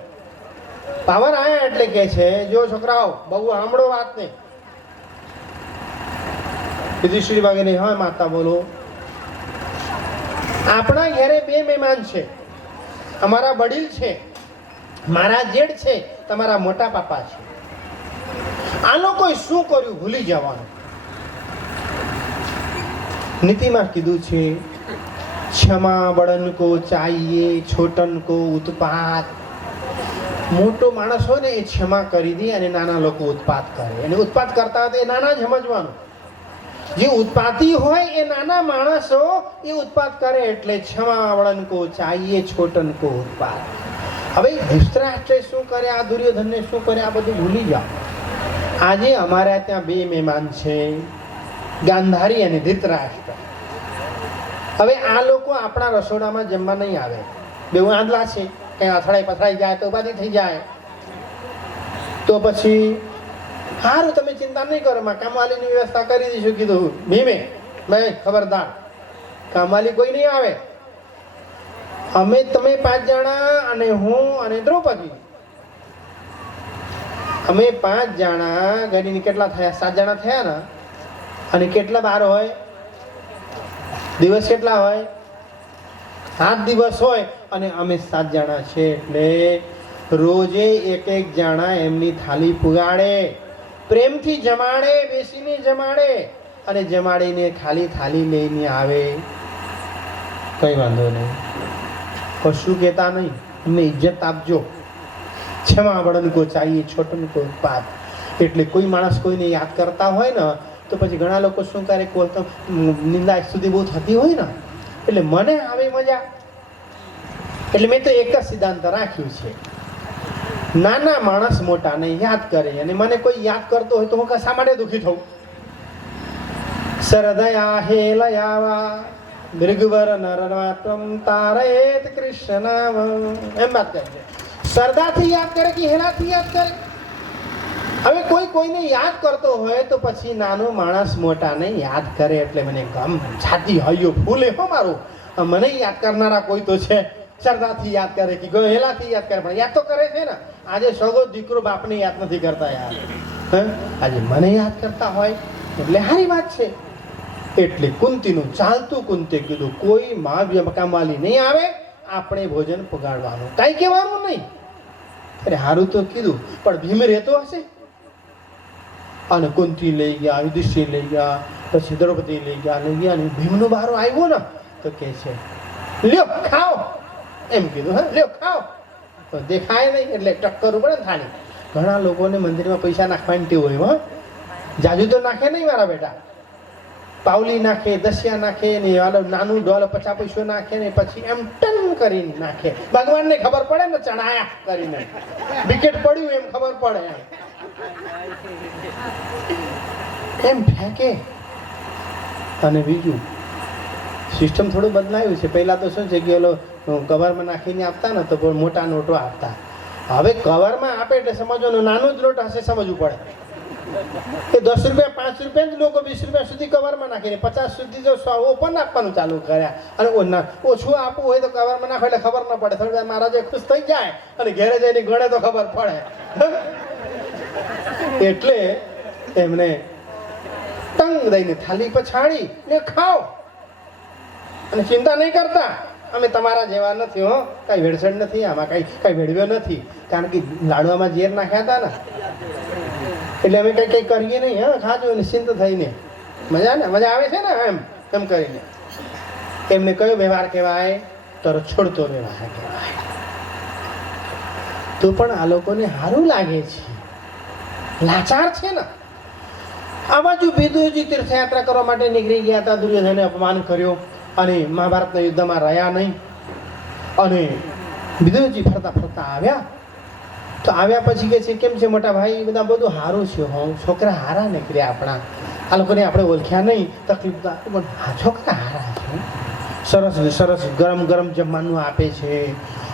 પાવર આવ્યા એટલે કે છે જો છોકરાઓ બહુ સાંભળો વાતને. યુધિષ્ઠિર વગેરે હા માતા બોલો. આપણા ઘરે 2 મહેમાન છે, અમારા વડીલ છે, મારા જેઠ છે, તમારા મોટા પાપા છે. આ લોકોએ શું કર્યું ભૂલી જવાનું. નીતિમાં કીધું છે क्षमा बड़न को चाहिए छोटन को उत्पात. મોટો માણસ હોય ને એ ક્ષમા કરી દે અને નાના લોકો ઉત્પાત કરે. અને ઉત્પાત કરતા હોય તો એ નાના જ સમજવાનું. જે ઉત્પાતી હોય એ નાના માણસો એ ઉત્પાત કરે. એટલે ક્ષમા બળન કો ચાહીએ છોટન કો ઉત્પાત. હવે ધૃતરાષ્ટ્રે શું કરે, આ દુર્યોધનને શું કરે, આ બધું ભૂલી જાઓ. આજે અમારા ત્યાં 2 મહેમાન છે, ગાંધારી અને ધૃતરાષ્ટ્ર. હવે આ લોકો આપણા રસોડામાં જમવા નહીં આવે. 2 આંધળા છે, કંઈ અથડાઈ પથડાઈ જાય તો ઉપાધિ થઈ જાય. તો પછી સારું તમે ચિંતા નહીં કરો, માં કામવાલીની વ્યવસ્થા કરી દઈશું. કીધું ભીમે ભાઈ ખબરદાર, કામવાલી કોઈ નહીં આવે. અમે તમે 5 જણા અને હું અને દ્રૌપદી, અમે 5 જણા. ગાડીની કેટલા થયા? 7 જણા થયા ને. અને કેટલા બાર હોય? દિવસ કેટલા હોય? 7 દિવસ હોય. અને અમે 7 જણા છે એટલે રોજે એક જણા એમની થાળી પુગાડે, પ્રેમથી જમાડે, બેસીને જમાડે અને જમાડીને ખાલી થાળી લઈને આવે. કઈ વાંધો નહીં, કશું કહેતા નહીં, એમને ઇજ્જત આપજો. ક્ષમા બળન કો ચાહીએ છોટન કો ઉત્પાત. એટલે કોઈ માણસ કોઈને યાદ કરતા હોય ને તો પછી ઘણા લોકો શું કરે, કોઈ તો નિંદા સુધી બહુ થતી હોય ને, એટલે મને આવે મજા. એટલે મેં તો એક જ સિદ્ધાંત રાખ્યું છે, નાના માણસ મોટાને યાદ કરે. અને મને કોઈ યાદ કરતો હોય તો હું શા માટે દુઃખી થઉં? સરદયા હેલયાવા મૃગવર નરનાટમ તારેત કૃષ્ણ નામ. એમ વાત કરે છે. સરદાથી યાદ કરે કે હેલાથી યાદ કરે? હવે કોઈ કોઈને યાદ કરતો હોય તો પછી નાનો માણસ મોટાને યાદ કરે. એટલે મને ગમ છાતી હૈયો ફૂલે હો મારું. મને યાદ કરનારા કોઈ તો છે. સરદાથી યાદ કરે કે ગયેલાથી યાદ કરે, પણ યાદ તો કરે છે ને. આજે સગો દીકરો બાપને યાદ નથી કરતા યાર. આજે મને યાદ કરતા હોય એટલે સારી વાત છે. એટલે કુંતીનું ચાલતું. કુંતે કીધું કોઈ માં કામવાલી નહીં આવે, આપણે ભોજન પગાડવાનું, કાંઈ કહેવાનું નહીં. અરે સારું તો કીધું, પણ ભીમ રહેતો હશે. અને કુંતી લઈ ગયા, યુધિષ્ઠિર લઈ ગયા, પછી દ્રૌપદી લઈ ગયા. અને ભીમનો બારો આવ્યો ને તો કે છે લ્યો ખાઓ, એમ કીધું. હા લ્યો ખાઓ. તો દેખાય નહીં એટલે ટક્કર પડે ને થાળી. ઘણા લોકોને મંદિરમાં પૈસા નાખવાની ટેવ હોય. હા, જાજુ તો નાખે નહીં મારા બેટા. પાવલી નાખે, દસિયા નાખે ને નાનું ડોલ 50 પૈસો નાખે ને પછી એમ ટન કરીને નાખે. ભગવાનને ખબર પડે ને ચણાયા કરીને વિકેટ પડ્યું એમ ખબર પડે. એમ ફેંકે. અને બીજું સિસ્ટમ થોડું બદલાયું છે. પહેલાં તો શું છે કે ઓલો કવરમાં નાખીને આપતા ને તો બહુ મોટા નોટો આપતા. હવે કવરમાં આપે એટલે સમજવાનું નાનું જ નોટ હશે સમજવું પડે. એ 10 રૂપિયા 5 રૂપિયા જ લોકો 20 રૂપિયા સુધી કવરમાં નાખીને 50 સુધી તો 100 ઓપન આપવાનું ચાલુ કર્યા. અને ઓછું આપવું હોય તો કવરમાં નાખો એટલે ખબર ન પડે. થોડી વાર મહારાજે ખુશ થઈ જાય અને ઘેરે જઈને ગણે તો ખબર પડે. એટલે એમને ટંગ દઈને થાળી પછાડી ને ખાઓ અને ચિંતા નહીં કરતા અમે તમારા જેવા નથી હો, કઈ વેડસેડ નથી આમાં, કઈ વેડવ્યો નથી. કારણ કે લાડવામાં ઝેર નાખ્યા હતા ને એટલે અમે કઈ કરીએ નહીં. હા, ખાજો નિશ્ચિંત થઈને. મજા આવે છે ને એમ કરીને. એમને કયો વ્યવહાર કહેવાય? તરત છોડતો વ્યવહાર કહેવાય. તો પણ આ લોકોને સારું લાગે છે, લાચાર છે ને. આ બાજુ વિદુરજી તીર્થયાત્રા કરવા માટે નીકળી ગયા હતા. દુર્યોધને અપમાન કર્યો અને મહાભારતના યુદ્ધમાં રહ્યા નહીં. અને વિદુરજી ફરતા ફરતા આવ્યા. તો આવ્યા પછી કે છે કેમ છે મોટા ભાઈ? બધા બધું સારું છે હો, છોકરા હારા નીકળ્યા આપણા. આ લોકોને આપણે ઓળખ્યા નહીં, તકલીફ તો છોકરા હારા છે. સરસ સરસ ગરમ ગરમ જમવાનું આપે છે.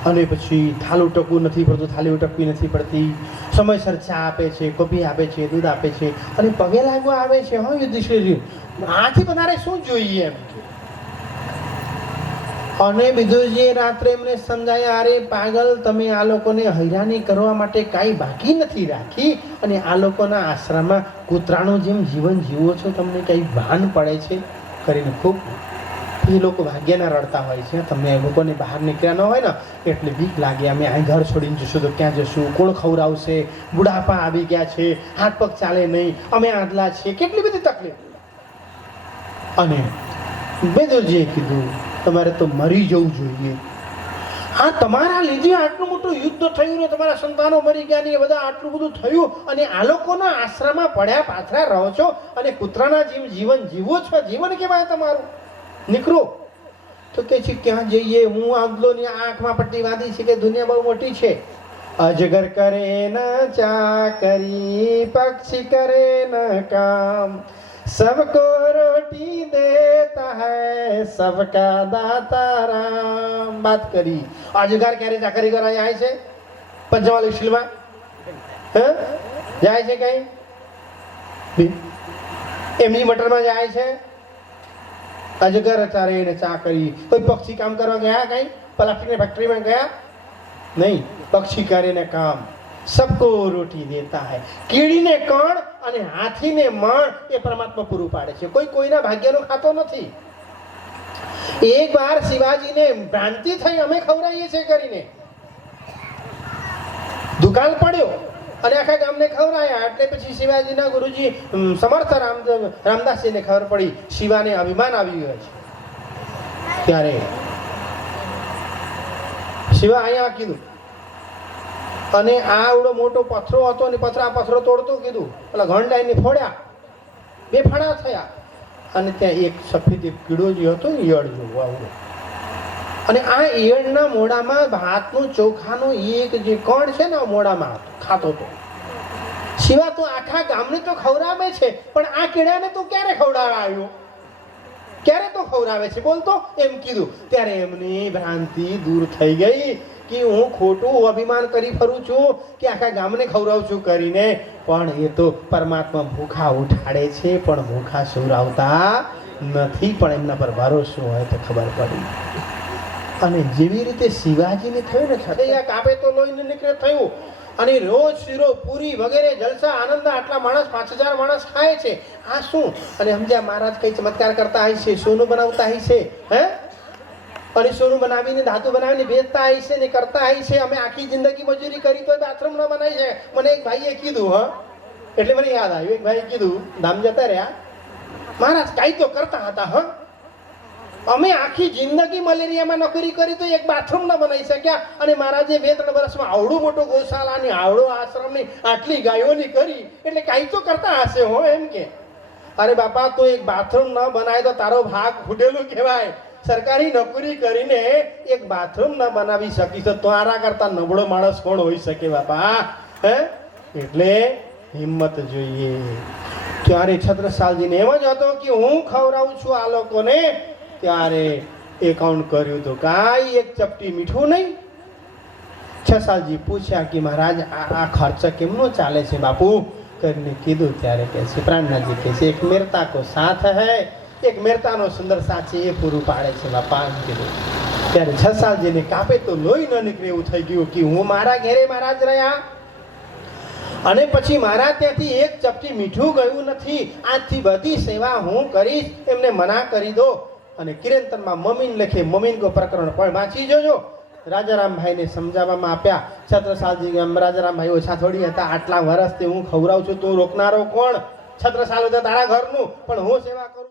અને પછી થાલું ટકવું નથી પડતું, થાળી ટકવી નથી પડતી. સમયસર ચા આપે છે, કોફી આપે છે, દૂધ આપે છે અને પગે લાગવા આવે છે. હા યુધિષ્ઠિરજી, આથી વધારે શું જોઈએ એમ. અને વિદુરજીએ રાત્રે એમને સમજાયા, અરે પાગલ, તમે આ લોકોને હૈરાની કરવા માટે કાંઈ બાકી નથી રાખી અને આ લોકોના આશ્રમમાં કૂતરાનું જેમ જીવન જીવો છો, તમને કંઈ ભાન પડે છે કરીને ખૂબ એ લોકો ભાગ્યના રડતા હોય છે. તમને એ લોકોને બહાર નીકળ્યા ન હોય ને એટલે બીક લાગે. અમે અહીં ઘર છોડીને જશું તો ક્યાં જશું? કોણ ખવડાવશે? બુઢાપા આવી ગયા છે, હાથ પગ ચાલે નહીં, અમે આંધળા છીએ, કેટલી બધી તકલીફ. અને વિદુરજીએ કીધું તમારે તો મરી જવું જોઈએ. આ તમારા લીધે આટલું મોટું યુદ્ધ થયું ને તમારા સંતાનો મરી ગયા ને એ બધા આટલું બધું થયું અને આ લોકોના આશ્રમમાં પડ્યા પાથરા રહો છો અને કૂતરાના જેમ જીવન જીવો છો. જીવન કેવાય તમારું? નીકળો. તો કે છે ક્યાં જઈએ? હું આંધળોની આંખમાં પટ્ટી બાંધી છે કે દુનિયા બહુ મોટી છે. અજગર કરે ન ચાકરી, પક્ષી કરે ન કામ, सबको रोटी देता है सबका दाता राम. बात કરી. અજગર ક્યારે ચાકરી કરવા જાય છે? પંચમહાલ સ્ટીલમાં જાય છે કઈ? એમની મટરમાં જાય છે? અજગર ચારે ને ચાકરી. કોઈ પક્ષી કામ કરવા ગયા કઈ? પ્લાસ્ટિકની ફેક્ટરીમાં ગયા? નહીં. પક્ષી કરે ને કામ, सबको रोटी देता है. કીડીને કણ અને હાથીને મણ એ પરમાત્મા પૂરું પાડે છે. કોઈ કોઈના ભાગ્યનો ખાતો નથી. એક વાર શિવાજીને ભ્રાંતિ થઈ, અમે ખવડાવીએ છીએ કરીને દુકાળ પડ્યો અને આખા ગામને ખવડાયા. એટલે પછી શિવાજીના ગુરુજી સમર્થ રામદાસજીને ખબર પડી શિવાને અભિમાન આવી ગયો છે. ત્યારે શિવા અહીંયા કીધું અને આવડો મોટો પથરો હતો ને પથરો તોડતો કીધું એટલે ઘંટાઈને ફોડ્યા, 2 ફાડા થયા. અને ત્યાં એક સફેદ એક કીડો જે હતો ઈયળ જેવો આવડો. અને આ ઈયળના મોઢામાં ભાતનું ચોખાનું એક જે કણ છે ને મોઢામાં ખાતો હતો. શિવા તો આખા ગામને તો ખવડાવે છે પણ આ કીડાને તો ક્યારે ખવડાવ્યો? ક્યારે તો ખવડાવે છે બોલતો એમ કીધું. ત્યારે એમની ભ્રાંતિ દૂર થઈ ગઈ કે હું ખોટું અભિમાન કરી ફરું છું કે આખા ગામને ખવડાવું છું કરીને. પણ એ તો પરમાત્મા ભૂખા ઉઠાડે છે પણ ભૂખા સુરાવતા નથી. પણ એમના પર ભરોસો હોય તો ખબર પડી. અને જેવી રીતે શિવાજીને થયું ને છતાં કાપે તો લોહીને નીકળે થયું. અને રોજ શીરો પૂરી વગેરે જલસા આનંદ, આટલા માણસ 5000 માણસ ખાય છે. આ શું? અને સમજ્યા મહારાજ કઈ ચમત્કાર કરતા હોય છે, સોનું બનાવતા હોય છે. અને સોનું બનાવીને ધાતુ બનાવીને વેચતા હોય છે ને કરતા હોય છે. અમે આખી જિંદગી મજૂરી કરી તો બાથરૂમ ન બનાવી છે. મને એક ભાઈએ કીધું. એટલે મને યાદ આવ્યું, એક ભાઈએ કીધું, ધામ જતા રહ્યા, મહારાજ કઈ તો કરતા હતા. અમે આખી જિંદગી મલેરિયામાં નોકરી કરી તો એક બાથરૂમ ન બનાવી શક્યા. અને મહારાજે 2-3 વર્ષમાં આવડું મોટું ગૌશાળાની, આવડો આશ્રમની, આટલી ગાયોની કરી. એટલે કઈ તો કરતા હશે હો એમ કે. અરે બાપા, તો એક બાથરૂમ ન બનાય તો તારો ભાગ ફૂટેલું કહેવાય. સરકારી નોકરી કરીને એક બાથરૂમ ન બનાવી શકી તો તારા કરતા નબળો માણસ કોણ હોઈ શકે બાપા? એટલે હિંમત જોઈએ. ત્યારે છત્રસાલજીને એમ જ હતો કે હું ખવડાવું છું આ લોકોને. ત્યારે એકાઉન્ટ કર્યું તો કાંઈ એક ચપટી મીઠું નહીં. છસાલજી પૂછ્યા કે મહારાજ આ ખર્ચ કેમનો ચાલે છે બાપુ કરીને કીધું ત્યારે કહે છે પ્રાણનાથજી કહે છે એક મેરતા કો સાથ હૈ, એક મેરતાનો સુંદર સાથ છે એ પૂરું પાડે છે બાપા એમ કીધું. ત્યારે છસાલજીને કાપે તો લોહી ન નીકળે એવું થઈ ગયું કે હું મારા ઘેરે મહારાજ રહ્યા અને પછી મારા ત્યાંથી એક ચપટી મીઠું ગયું નથી. આજથી બધી સેવા હું કરીશ, એમને મના કરી દો. અને કિરંતરમાં મમીન લખે મમીન કો પ્રકરણ પણ વાંચી જોજો. રાજારામભાઈને સમજાવવામાં આપ્યા. છત્રસાલજી રાજારામભાઈ ઓછા થોડી હતા, આટલા વર્ષથી હું ખવડાવું છું, તું રોકનારો કોણ? છત્રસાલ હતા તારા ઘરનું, પણ હું સેવા કરું.